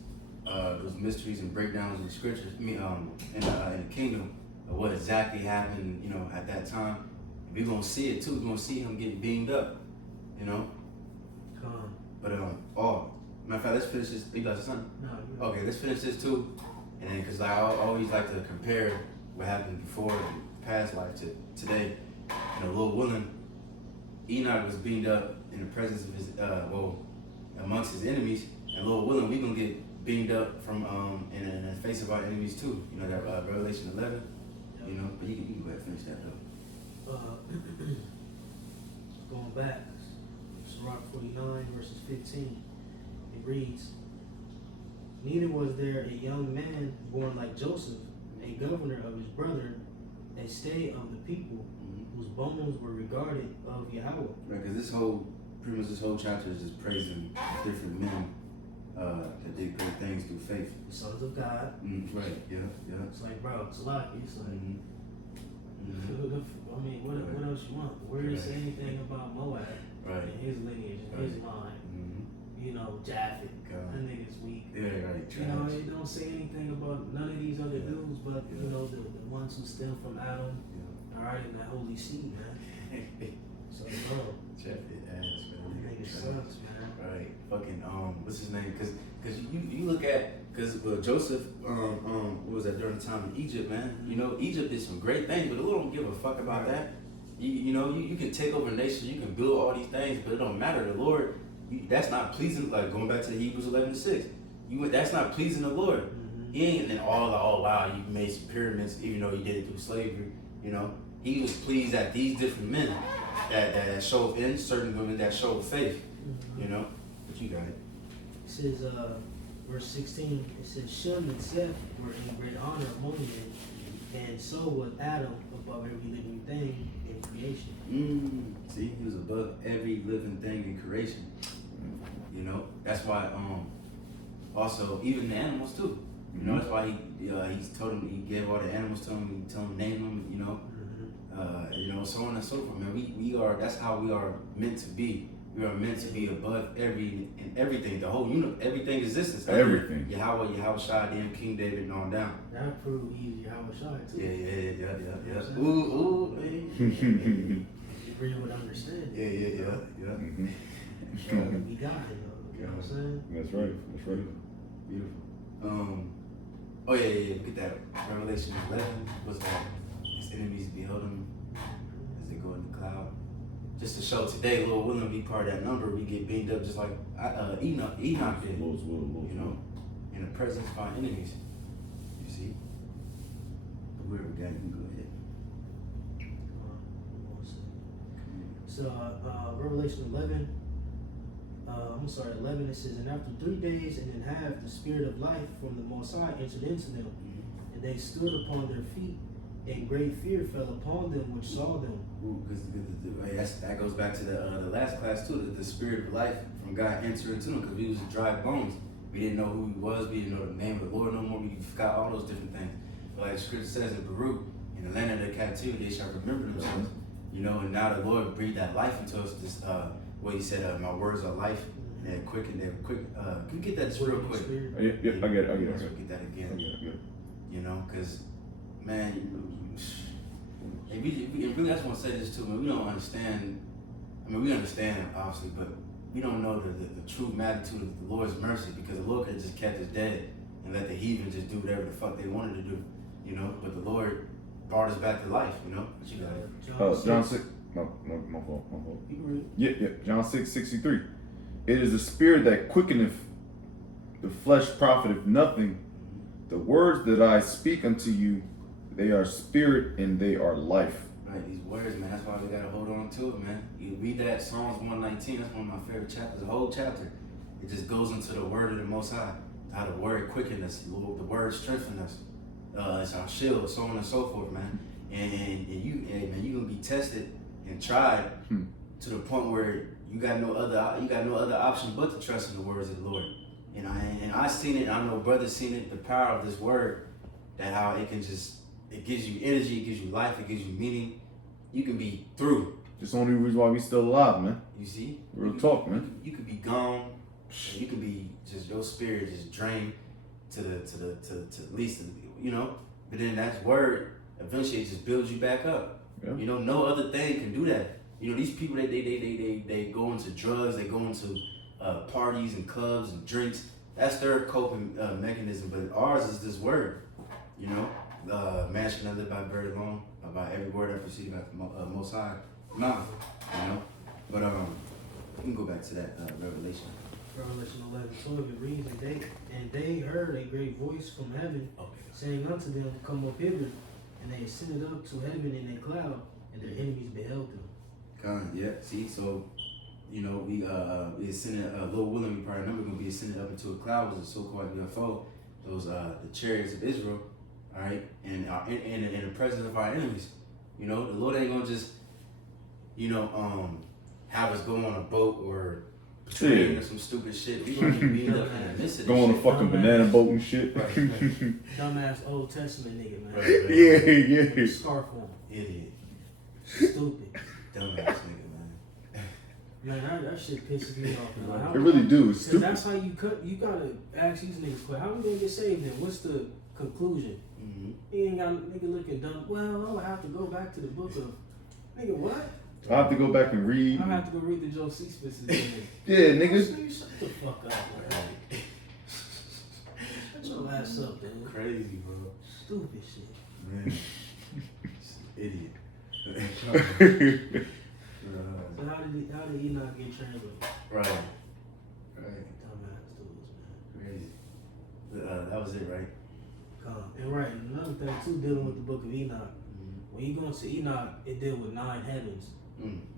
mysteries and breakdowns in the scriptures. In the kingdom of what exactly happened. You know, at that time, we gonna see it too. We gonna see him getting beamed up. You know. come. But matter of fact, let's finish this. You got something? No, Okay, let's finish this too. And then, because I always like to compare what happened before in past life to today. You know, Lord willing, Enoch was beamed up in the presence of his, amongst his enemies. And Lord willing, we're going to get beamed up from in the face of our enemies too. You know, that Revelation 11. You know, but you can go ahead and finish that though. Going back, Sirach 49 verses 15, it reads, neither was there a young man born like Joseph, a governor of his brethren, a stay of the people, whose bones were regarded of Yahweh. Right, because pretty much this whole chapter is just praising different men that did great things through faith. The sons of God. Right, yeah. It's like, bro, it's like, I mean, what else you want? Where does it say anything about Moab Right. and his lineage and his line? You know, Japheth, that nigga's weak. Yeah, right. You know, it don't say anything about none of these other dudes, but you know, the ones who stem from Adam are in that holy seed, man. So, bro, Japheth ass, man. nigga sucks, man. Right. Fucking what's his name? Because Because you look at, because Joseph, what was that during the time in Egypt, man? You know, Egypt did some great things, but the Lord don't give a fuck about that. You know, you can take over a nation, you can build all these things, but it don't matter. The Lord, that's not pleasing. Like going back to Hebrews 11:6, that's not pleasing the Lord. He ain't in all like, oh wow, you made some pyramids, even though you did it through slavery. You know, he was pleased at these different men that showed in certain women that showed faith. You know, but you got it. It says, verse 16, it says, Shem and Seth were in great honor among men, and so was Adam above every living thing in creation. See, he was above every living thing in creation. You know, that's why also even the animals too. You know, that's why he told him, he gave all the animals to him, he told him to name them. You know, so on and so forth. Man, we are. That's how we are meant to be. We are meant to be above everything. The whole universe, everything existence. Everything. Yahweh Shai, then King David, and on down. That proved he's Yahweh Shai too. Yeah. Ooh, You really would understand. Yeah. We got it, you know what I'm saying? That's right. Beautiful. Oh yeah. Look at that. Revelation 11 was that his enemies beheld him as they go in the cloud. Just to show today, Lord willing, be part of that number. We get beamed up just like Enoch did. You know, in the presence of our enemies. You see. But where we got, you can go ahead. So Revelation 11. 11, it says, and after 3 days and in half, the spirit of life from the Most High entered into them, and they stood upon their feet, and great fear fell upon them which saw them. Because that goes back to the last class too. The spirit of life from God entered into them, because we was dry bones. We didn't know who he was. We didn't know the name of the Lord no more. We forgot all those different things. But like Scripture says in Baruch, in the land of their captivity, they shall remember themselves. You know, and now the Lord breathed that life into us. This what he said, my words are life. And they're quick. Can you get that just real quick? Yeah, I get it. Get that again. You know, because man, and we really, I just want to say this too, man. We don't understand. I mean, we understand obviously, but we don't know the true magnitude of the Lord's mercy, because the Lord could have just kept us dead and let the heathen just do whatever the fuck they wanted to do, you know. But the Lord brought us back to life, you know. But you got it. John 6. My fault. Yeah. John 6:63. It is the spirit that quickeneth, the flesh profiteth nothing. The words that I speak unto you, they are spirit and they are life. Right, these words, man. That's why we gotta hold on to it, man. You read that Psalms 119. That's one of my favorite chapters. The whole chapter, it just goes into the word of the Most High. How the word quicken us, the word strengthen us. It's our shield, so on and so forth, man. And you gonna be tested and tried to the point where you got no other option but to trust in the words of the Lord. And I seen it. I know brothers seen it. The power of this word, that how it gives you energy, it gives you life, it gives you meaning. You can be through. It's the only reason why we still alive, man. You see, real talk, man. You could be gone. You could be just your spirit just drained to at least, you know. But then that word eventually it just builds you back up. Yeah. You know, no other thing can do that. You know, these people they go into drugs, they go into parties and clubs and drinks. That's their coping mechanism. But ours is this word. You know, man should not live by bread alone, by every word that proceeds out the Most High mouth. You know, but we can go back to that Revelation. Revelation 11:12, it reads, and they heard a great voice from heaven, saying unto them, come up hither. And they ascended up to heaven in a cloud, and their enemies beheld them. Yeah. See, so you know we ascended. Lord willing, we probably remember gonna be ascended up into a cloud, was a so-called UFO. Those the chariots of Israel, all right, and in the presence of our enemies. You know, the Lord ain't gonna just have us go on a boat or train or some stupid shit. We gonna be beat up in the midst of go on a fucking banana boat and shit. Right. Dumbass Old Testament nigga, man. Right. Yeah. Scarf on. Idiot. Stupid. Dumbass nigga, man. Man, that shit pisses me off, man. It really do. It's stupid. That's how you gotta ask these niggas, how we gonna get saved then? What's the conclusion? Mm-hmm. You ain't got a nigga looking dumb. Well, I would have to go back to the book of, nigga, what? I have to go back and read. I have to go read the Josephus again. Yeah, niggas. Shut the fuck up, man. ass up, dude. Crazy, bro. Stupid shit. Man. Idiot. So how did Enoch get translated? Right. Right. Dumbass dudes, man. Crazy. That was it, right? And right, and another thing too, dealing with the book of Enoch. When you go into Enoch, it deal with 9 heavens.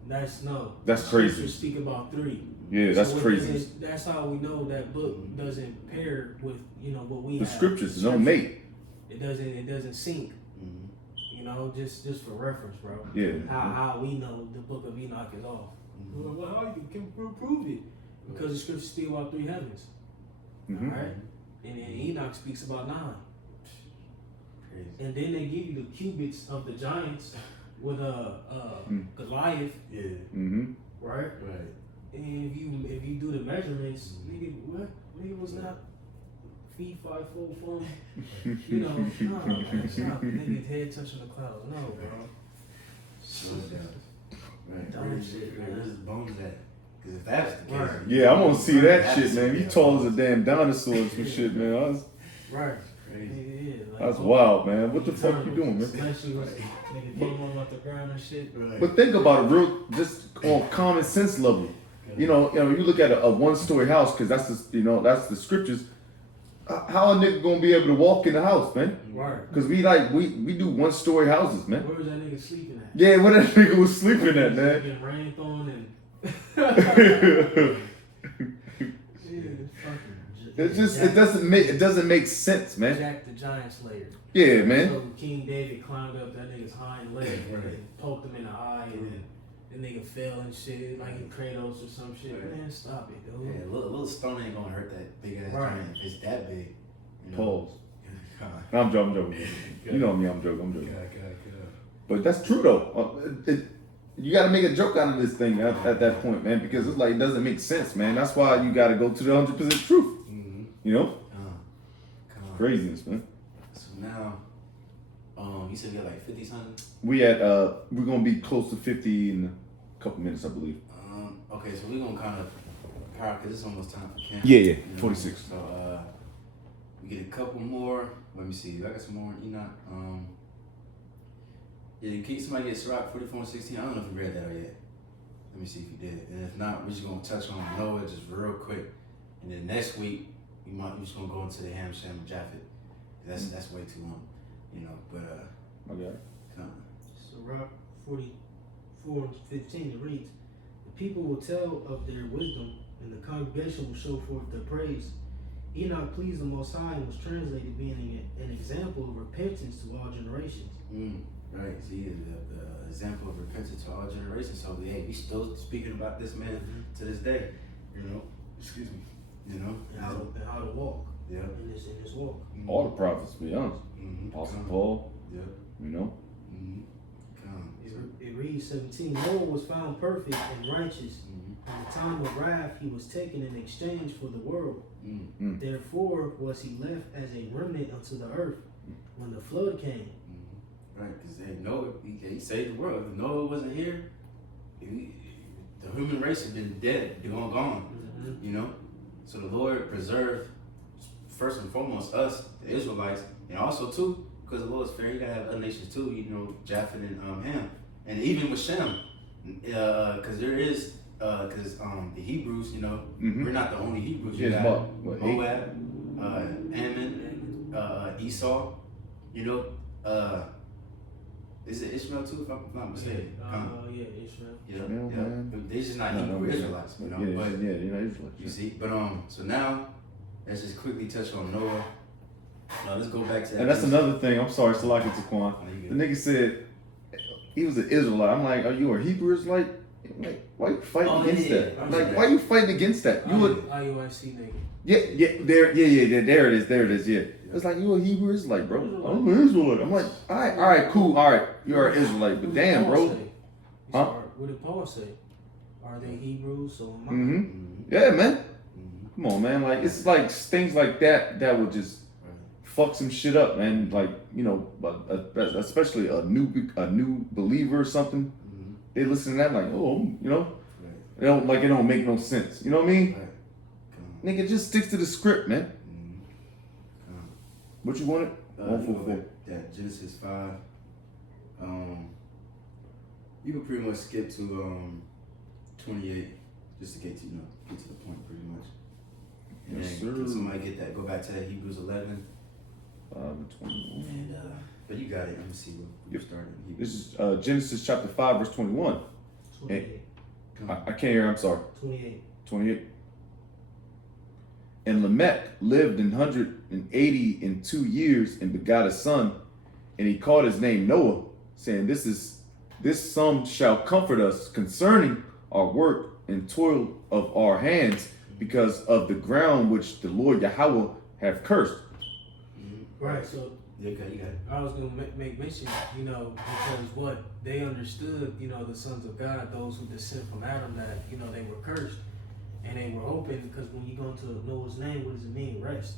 That's That's crazy. Scriptures speak about 3. Yeah, that's so crazy. That's how we know that book doesn't pair with what we The have. scriptures don't mate. It doesn't sync. Just for reference, bro. Yeah. How we know the book of Enoch is off. Well, how you can prove it? Because the scriptures speak about 3 heavens. All right, and then Enoch speaks about 9. Crazy. And then they give you the cubits of the giants with Goliath. Yeah. Right. Right. And if you do the measurements, nigga, what? Nigga was not feet 5 foot from, no, man, stop. Nigga's head touching the clouds. No, bro. So right. Dumb shit, man. Where's the bones at? Because if that's the case, Right. Yeah, I'm gonna see that shit, man. You tall as a damn dinosaur and some shit, man. Right. Crazy. Yeah, like, That's wild, man. What the fuck you doing, man? Especially when nigga came on off the ground and shit. Right. But think about it, real, just on common sense level. You look at a 1-story house, because that's that's the scriptures. How a nigga gonna be able to walk in the house, man? Right. Because we do 1-story houses, man. Where was that nigga sleeping at? Yeah, where that nigga was sleeping at, man. Getting rained on and. It doesn't make sense, man. Jack the Giant Slayer. Yeah, man. So King David climbed up that nigga's hind leg and poked him in the eye, and then the nigga fell and shit like in Kratos or some shit. Right. Man, stop it, dude. Yeah, a little stone ain't gonna hurt that big ass Right. giant if it's that big. Pause. I'm joking. You know me, I'm joking. God. But that's true though. You got to make a joke out of this thing at that point, man, because it's like it doesn't make sense, man. That's why you got to go to the 100% truth. You know, craziness, man. So now, you said we got like 50 something. We're gonna be close to 50 in a couple minutes, I believe. Okay, so we're gonna kind of power because it's almost time for camp. Yeah, 46. So we get a couple more. Let me see. I got some more in Enoch. Yeah, in case somebody gets Sirach 44:16. I don't know if you read that yet. Let me see if you did. And if not, we're just gonna touch on Noah just real quick. And then next week we're just gonna go into the Ham, Shem, and Japheth. That's way too long, But Okay. Sirach 44:15 it reads, "The people will tell of their wisdom, and the congregation will show forth their praise. Enoch pleased the Most High and was translated, being an example of repentance to all generations." Right, see, the example of repentance to all generations. So, hey, we still speaking about this man to this day, Excuse me, And how to walk. Yeah. In this walk. All the prophets, to be honest. Apostle Paul. Yeah. It reads 17. Noah was found perfect and righteous. In the time of wrath, he was taken in exchange for the world. Therefore was he left as a remnant unto the earth when the flood came. Right, because Noah, he saved the world. If Noah wasn't here, the human race had been dead, gone. So the Lord preserved, first and foremost, us, the Israelites, and also too, because the Lord's fair, you gotta have other nations too. Japheth and Ham, and even with Shem, because there is, the Hebrews, we're not the only Hebrews. You got Moab, Ammon, Esau, is it Ishmael too, if I'm not mistaken? Yeah, Ishmael. Yeah. They're just not Hebrew Israelites, but you're not Israelites. You see, but so now let's just quickly touch on Noah. Let's go back to that. And that's another thing. I'm sorry, Salaki Taquan. The nigga said he was an Israelite. I'm like, are you a Hebrew Israelite? Like, why you fighting against that? Like, why you fighting against that? You would IUIC nigga. There it is. Yeah. It's like, you a Hebrew Israelite, bro. I'm an Israelite. I'm like, all right, cool. All right, you're an Israelite, but damn, bro. What did Paul say? Are they Hebrews? So yeah, man. Come on, man. Like, it's like things like that would just fuck some shit up, man. Like, especially a new believer or something. They listen to that like, it don't make no sense. You know what I mean? Nigga, just sticks to the script, man. What you wanted? You 144. know, that Genesis 5. You can pretty much skip to 28, just to get to get to the point pretty much. And Yes, then sir. can somebody get that? Go back to that Hebrews 11. 5 and 21. And but you got it. Let me see what you started. This is Genesis chapter 5, verse 21. 28. I can't hear, I'm sorry. 28. 28. And Lamech lived 182 years and begot a son, and he called his name Noah, saying, This sum shall comfort us concerning our work and toil of our hands, because of the ground which the Lord Yahweh have cursed. Right, so Yeah, okay, you got it. I was going to make mention, because what they understood, the sons of God, those who descend from Adam, that, they were cursed. And they were hoping, because when you go into Noah's name, what does it mean? Rest.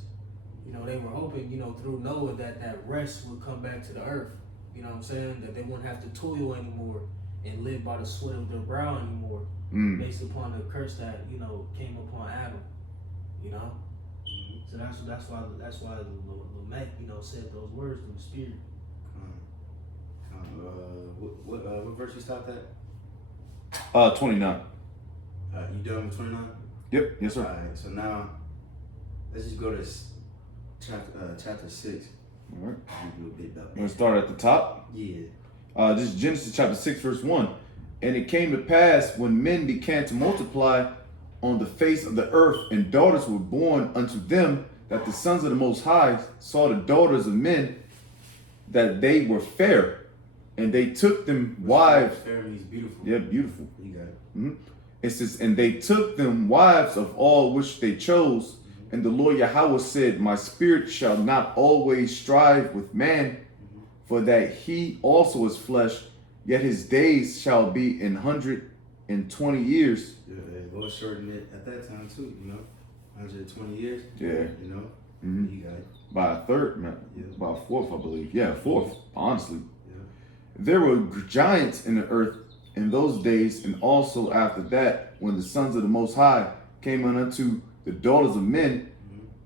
They were hoping, through Noah that rest would come back to the earth. You know what I'm saying? That they wouldn't have to toil anymore and live by the sweat of their brow anymore, based upon the curse that, came upon Adam. So that's why Lamech, said those words through the Spirit. What verse you stopped at? 29. You done with 29? Yep, yes, sir. All right, so now let's just go to chapter 6. All right. Give you a bit about I'm going to start at the top. Yeah. This is Genesis chapter 6, verse 1. And it came to pass, when men began to multiply on the face of the earth, and daughters were born unto them, that the sons of the Most High saw the daughters of men, that they were fair, and they took them wives. Fair means beautiful. Yeah, beautiful. You got it. Mm-hmm. It says, and they took them wives of all which they chose. And the Lord Yahweh said, My spirit shall not always strive with man, for that he also is flesh, yet his days shall be 120 years. Yeah, the Lord shortened it at that time too, 120 years. Yeah. Mm-hmm. You got it. By a third, man. Yeah. By a fourth, I believe. Yeah, fourth, honestly. Yeah. There were giants in the earth in those days, and also after that, when the sons of the Most High came unto the daughters of men,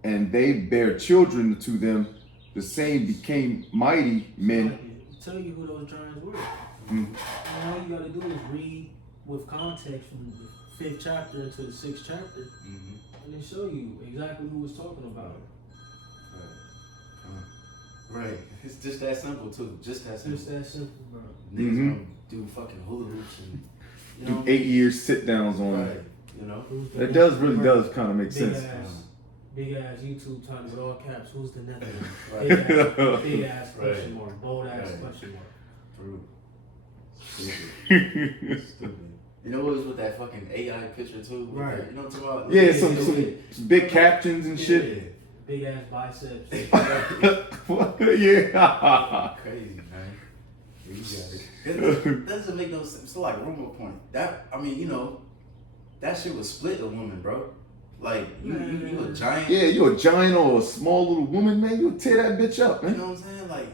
and they bare children to them, the same became mighty men. Tell you who those giants were. Mm-hmm. All you got to do is read with context from the 5th chapter into the 6th chapter, and then show you exactly who was talking about. Right. It's just that simple too. Just that simple. Just that simple, bro. Niggas gonna do fucking hula hoops and Do 8 year sit downs on. Right. That really does kind of make sense. Big ass YouTube title with all caps. Who's the Nephilim? Big ass question mark. Bold ass question mark. True. Stupid. You know what was with that fucking AI picture too? Right. That, you know what I'm talking about? Yeah, some big captions and shit. Big ass biceps. Yeah. Crazy, man. You got it. It doesn't make no sense. It's like rumor point. That shit was split a woman, bro. Like you a giant. Yeah, you a giant or a small little woman, man. You'll tear that bitch up, man. You know what I'm saying? Like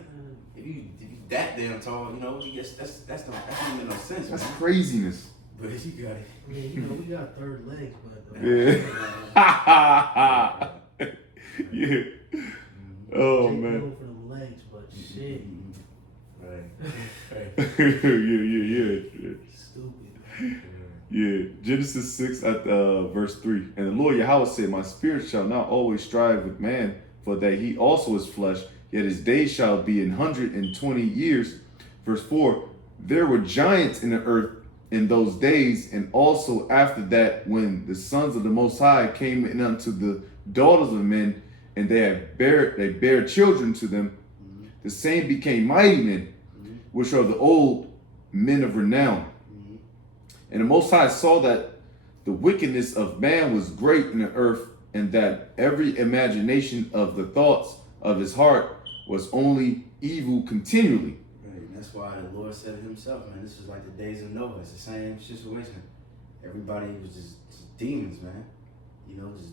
if you that damn tall, I guess that don't make no sense. That's man. craziness. But you got it. I mean, we got third legs, but Yeah. Yeah. Oh Jake man. known for them legs, but shit. Right. Yeah. Stupid. Yeah, Genesis 6 at verse 3. And the Lord Yahweh said, My spirit shall not always strive with man, for that he also is flesh, yet his days shall be 120 years. Verse 4, there were giants in the earth in those days, and also after that, when the sons of the Most High came in unto the daughters of men, and they bare children to them, the same became mighty men, which are the old men of renown. And the Most High saw that the wickedness of man was great in the earth, and that every imagination of the thoughts of his heart was only evil continually. Right. And that's why the Lord said it himself, man. This is like the days of Noah. It's the same situation. Everybody was just demons, man. Just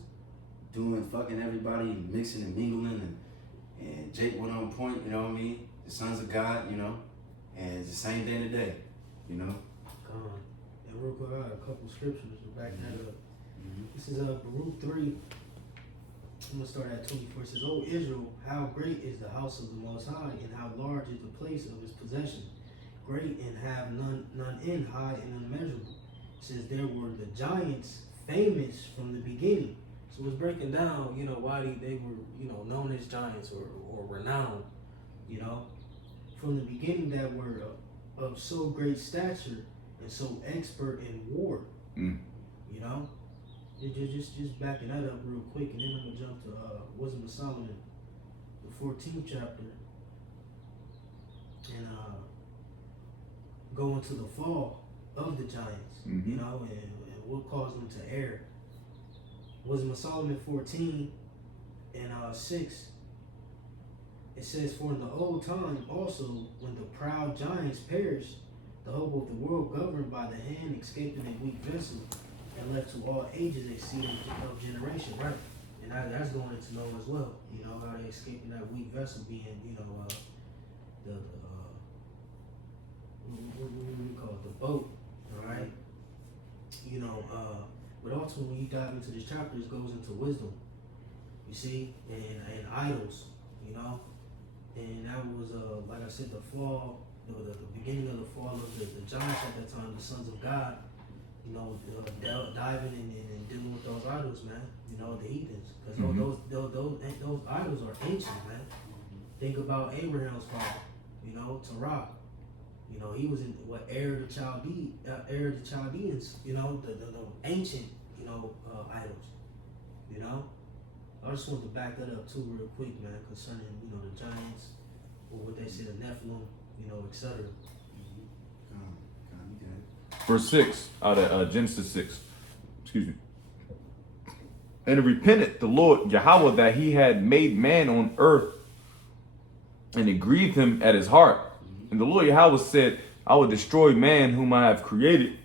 doing fucking everybody, mixing and mingling, and Jake went on point, you know what I mean? The sons of God, and it's the same day today, And real quick, I got a couple scriptures to back that up. This is Baruch 3, I'm gonna start at 24. It says, "O Israel, how great is the house of the Most High, and how large is the place of his possession. Great and have none end, high and unmeasurable." It says, "There were the giants famous from the beginning." So it's breaking down, why they were, known as giants or renowned, from the beginning, that were of so great stature and so expert in war. Mm. Just backing that up real quick, and then I'm gonna jump to Wisdom of Solomon, the 14th chapter, and go into the fall of the giants, Mhm. and what caused them to err. Wisdom of Solomon 14 and 6. It says, "For in the old time also, when the proud giants perished, the hope of the world governed by the hand escaping a weak vessel, and left to all ages a seed of generation." Right. And that's going into Noah as well. How they escaping that weak vessel being, what do we call it? The boat. All right. But ultimately, when you dive into this chapter, it goes into wisdom. You see, and idols. And that was, like I said, the fall, the beginning of the fall of the giants at that time, the sons of God. Diving and dealing with those idols, man. The heathens, because those idols are ancient, man. Think about Abraham's father, Terah. He was in Ur of the Chaldeans. The ancient, idols. I just wanted to back that up too, real quick, man, concerning the giants, or what they say, the Nephilim, etc. Verse 6 out of Genesis 6. Excuse me. "And it repented the Lord Yahweh that he had made man on earth, and it grieved him at his heart. And the Lord Yahweh said, I will destroy man whom I have created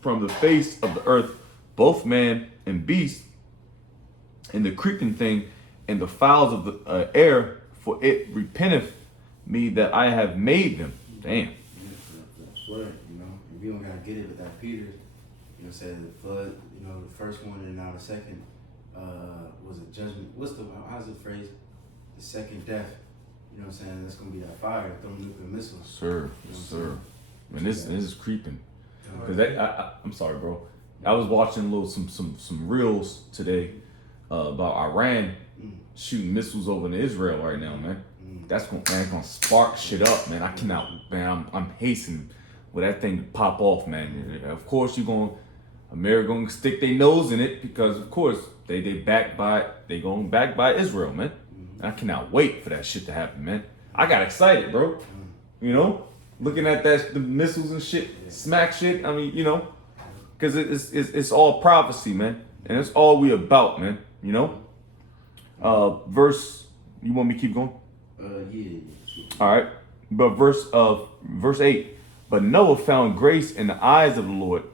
from the face of the earth, both man and beast, and the creeping thing, and the fowls of the air, for it repenteth me that I have made them." Damn. Flood, and we don't gotta get it with that Peter, said the flood, the first one and now the second was a judgment. How's the phrase? The second death. That's gonna be that fire, thermonuclear missiles. Sir, yes, sir. Man, this is creeping. Cause I'm sorry, bro. I was watching some reels today about Iran shooting missiles over to Israel right now, man. That's gonna spark shit up, man. I cannot, man. I'm hastening with that thing to pop off, man. Of course, America gonna stick their nose in it because, of course, they backed by Israel, man. And I cannot wait for that shit to happen, man. I got excited, bro. Looking at the missiles and shit, smack shit. I mean, because it's all prophecy, man, and it's all we about, man. Verse. You want me to keep going? Yeah. All right, but verse 8. "But Noah found grace in the eyes of the Lord.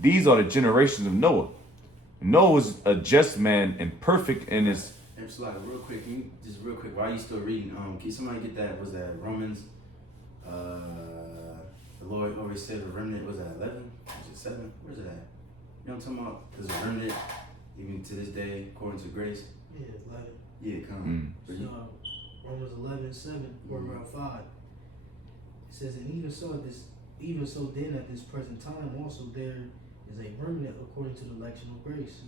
These are the generations of Noah. Noah was a just man and perfect in his." And so, real quick, while you still reading, can somebody get that? Was that Romans? The Lord always said the remnant was at 11. Was it 7? Where's it at? What I'm talking about? There's a remnant, even to this day, according to grace. Yeah, 11. Yeah, come. So, Romans 11:7, or around 5. It says, "And even so then at this present time also there is a remnant according to the election of grace."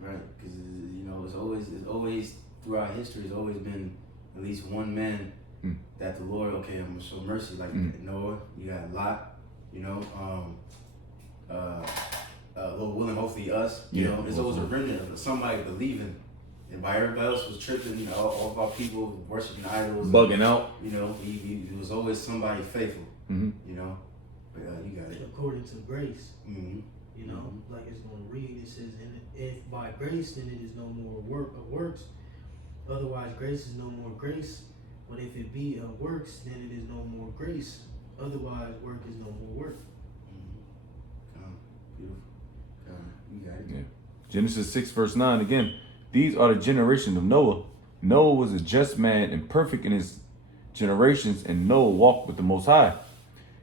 Right, because it's always throughout history, it's always been at least one man that the Lord, I'm gonna show mercy. Like Noah, you got Lot, Lord willing, hopefully us. There's always a remnant of somebody believing. And while everybody else was tripping, all of our people worshiping idols, bugging out. He was always somebody faithful. But you got it. According to grace. Mm-hmm. Like it's going to read, it says, "And if by grace, then it is no more works. Otherwise, grace is no more grace. But if it be of works, then it is no more grace. Otherwise, work is no more work." Beautiful. You got it. Yeah. Genesis 6 verse 9 again. "These are the generations of Noah. Noah was a just man and perfect in his generations, and Noah walked with the Most High."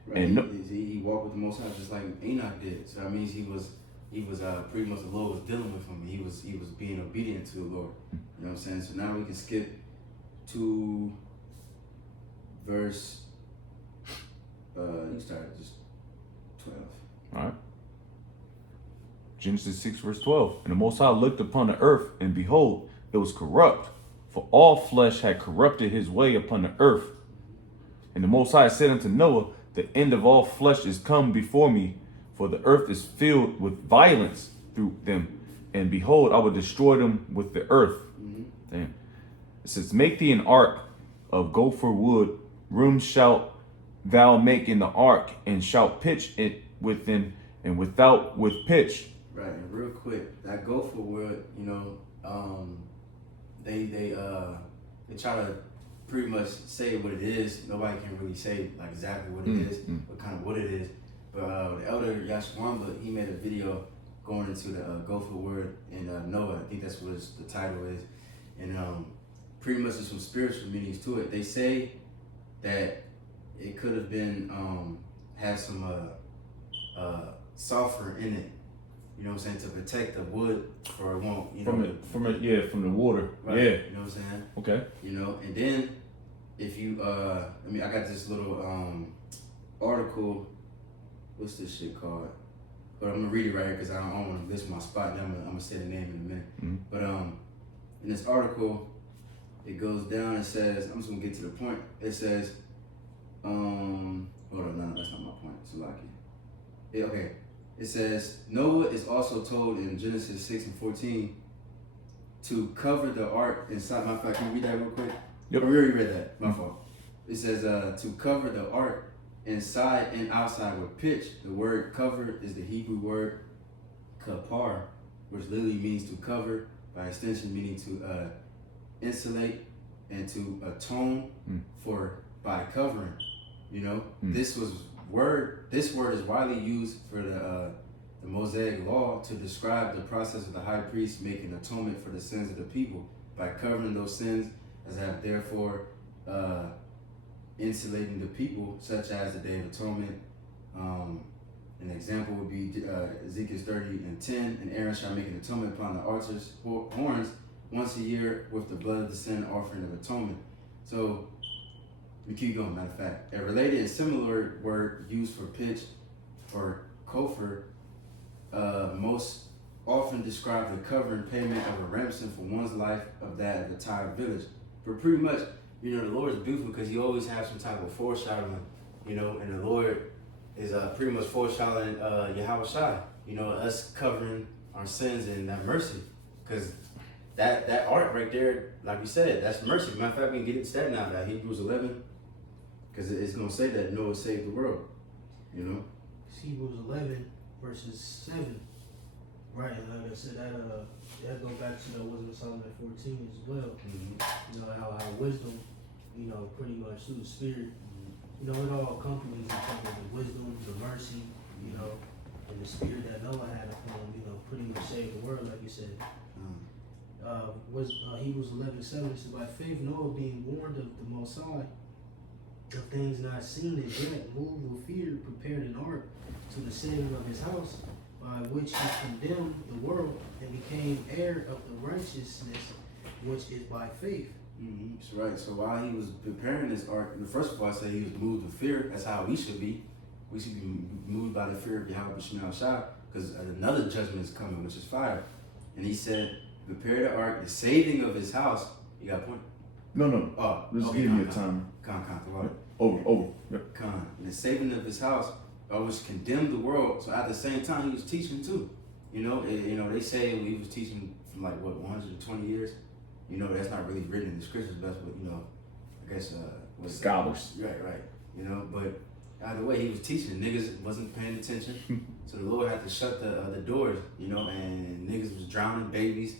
Right. And he walked with the Most High just like Enoch did. So that means he he was pretty much the Lord was dealing with him. He was being obedient to the Lord. You know what I'm saying? So now we can skip to verse. You start at just 12. All right. Genesis 6 verse 12. And the Most High looked upon the earth, and behold, it was corrupt, for all flesh had corrupted his way upon the earth. And the Most High said unto Noah, the end of all flesh is come before me, for the earth is filled with violence through them. And behold, I will destroy them with the earth. Damn. It says, make thee an ark of gopher wood. Rooms shalt thou make in the ark, and shalt pitch it within and without with pitch. Right, and real quick, that gopher wood, you know, they try to pretty much say what it is. Nobody can really say like exactly what it is, what kind of wood it is. But the elder Yashwamba, he made a video going into the gopher wood in Noah. I think that's what the title is. And pretty much there's some spiritual meanings to it. They say that it could have been had some sulfur in it. You know what I'm saying, to protect the wood for it won't, you know, from the water. Right, Yeah. you know what I'm saying? Okay. You know, and then if you I got this little article. What's this shit called? But I'm gonna read it right here because I don't want to miss my spot. And I'm gonna say the name in a minute. But in this article, it goes down and says, I'm just gonna get to the point. It says, hold on, no, that's not my point. It's lucky. Okay. It says Noah is also told in Genesis 6 and 14 to cover the ark inside. My fact, can you read that real quick? Yep. I already read that. My fault. It says to cover the ark inside and outside with pitch. The word cover is the Hebrew word kapar, which literally means to cover, by extension meaning to insulate and to atone for by covering. You know, this word is widely used for the Mosaic law to describe the process of the high priest making atonement for the sins of the people by covering those sins, as have therefore insulating the people, such as the Day of Atonement. An example would be Ezekiel 30 and 10, and Aaron shall make an atonement upon the altar's horns once a year with the blood of the sin offering of atonement. So we keep going, matter of fact. A related and similar word used for pitch or kofar most often describe the covering payment of a ransom for one's life of that of the entire village. But pretty much, you know, the Lord is beautiful because he always has some type of foreshadowing, you know, and the Lord is pretty much foreshadowing Yahweh Shai, you know, us covering our sins and that mercy. Because that ark right there, like we said, that's mercy. Matter of fact, we can get into that now, that Hebrews 11, because it's going to say that Noah saved the world, you know. Hebrews 11 verses 7. Right, and like I said, that go back to the wisdom of Solomon 14 as well. You know, how wisdom, you know, pretty much through the spirit, you know, it all accompanies each other. The wisdom, the mercy, you know, and the spirit that Noah had upon him, you know, pretty much saved the world, like you said. Hebrews 11:7 says, by faith Noah, being warned of the Most High, of things not seen as yet, moved with fear, prepared an ark to the saving of his house, by which he condemned the world and became heir of the righteousness which is by faith. That's right. So while he was preparing this ark, first of all, I say he was moved with fear. That's how we should be. We should be moved by the fear of Yahweh B'Shem Shai, because another judgment is coming, which is fire. And he said, prepare the ark, the saving of his house. You got a point? No. Oh, Let's okay, give you a time. Over. Yep. And the saving of his house, which condemned the world. So at the same time, he was teaching too. You know, they say he was teaching from 120 years. You know, that's not really written in the scriptures. That's what, you know, I guess Scholars. Right. You know, but either way, he was teaching. Niggas wasn't paying attention, so the Lord had to shut the doors. You know, and niggas was drowning, babies,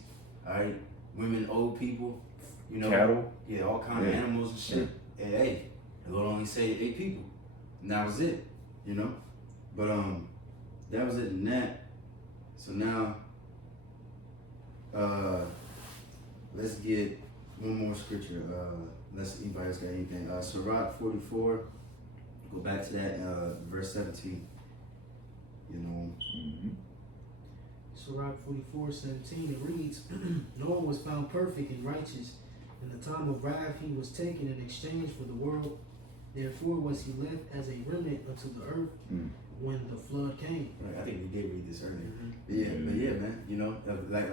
all right, women, old people, you know, cattle, all kind of animals and shit. And hey, the Lord only saved 8 people, and that was it. You know, but that was it in that. So now, let's get one more scripture. Unless anybody else got anything. Sirach 44. Go back to that, verse 17. You know. Sirach 44:17, it reads, Noah was found perfect and righteous. In the time of wrath he was taken in exchange for the world. Therefore was he left as a remnant unto the earth when the flood came. Right, I think we did read this earlier. But yeah, man, you know, like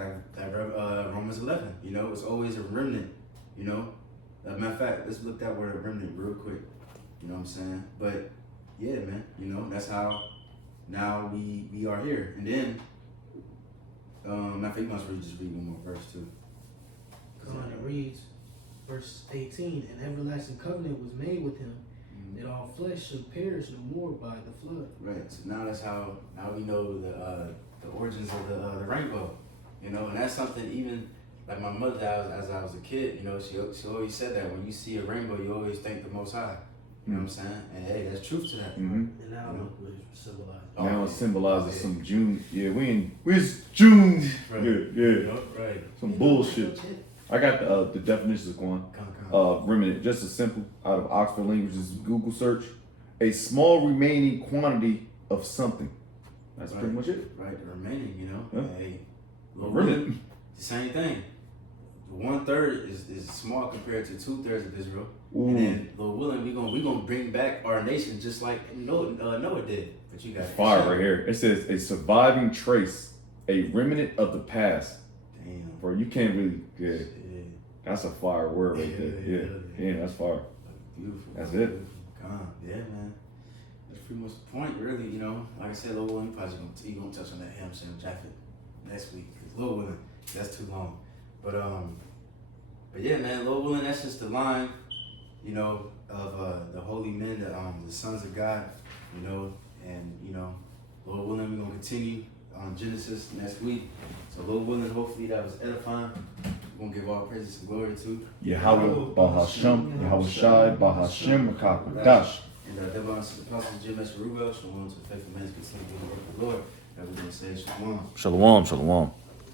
Romans 11, you know, it's always a remnant, you know. Matter of fact, let's look that word remnant real quick. You know what I'm saying? But yeah, man, you know, that's how now we are here. And then, matter of fact, you must just read one more verse too. It reads, verse 18, an everlasting covenant was made with him, that all flesh should perish no more by the flood. Right. So now that's how we know the origins of the rainbow. You know, and that's something even like my mother, as I was a kid, you know, she always said that when you see a rainbow, you always thank the Most High. You know what I'm saying? And hey, there's truth to that. And now look what it symbolizes. Now it symbolizes some June. Yeah, we's June. Right. Yeah. Right. Some bullshit. I got the definitions of Quan. Remnant, just as simple, out of Oxford Languages Google search, a small remaining quantity of something. That's pretty much it. Right, the remaining, you know. Yeah. Hey, Remnant. The same thing. The 1/3 is small compared to 2/3 of Israel. Ooh. And then, Lord willing, we gonna bring back our nation just like Noah did. But you got Fire right here. It says a surviving trace, a remnant of the past. Damn. Bro, you can't really. Yeah. Shit. That's a fire word right there. Yeah, that's fire. Beautiful. That's it. Beautiful. God, yeah, man. That's pretty much the point, really. You know, like I said, Lord willing, probably gonna touch on that Ham Shem Japheth next week. Cause Lord willing, that's too long. But yeah, man, Lord willing, that's just the line, you know, of the holy men, the sons of God, you know, and you know, Lord willing, we're gonna continue on Genesis next week. So Lord willing, hopefully that was edifying. We're gonna give all praises and glory to Yahweh Bahashem, Yahweh Shai Bahashem Makakadash. And Devon to the Apostle Jim S. Rubel, shalom to the faithful men, continue to do the work of the Lord. And we're gonna say shalom. Shalom, shalom.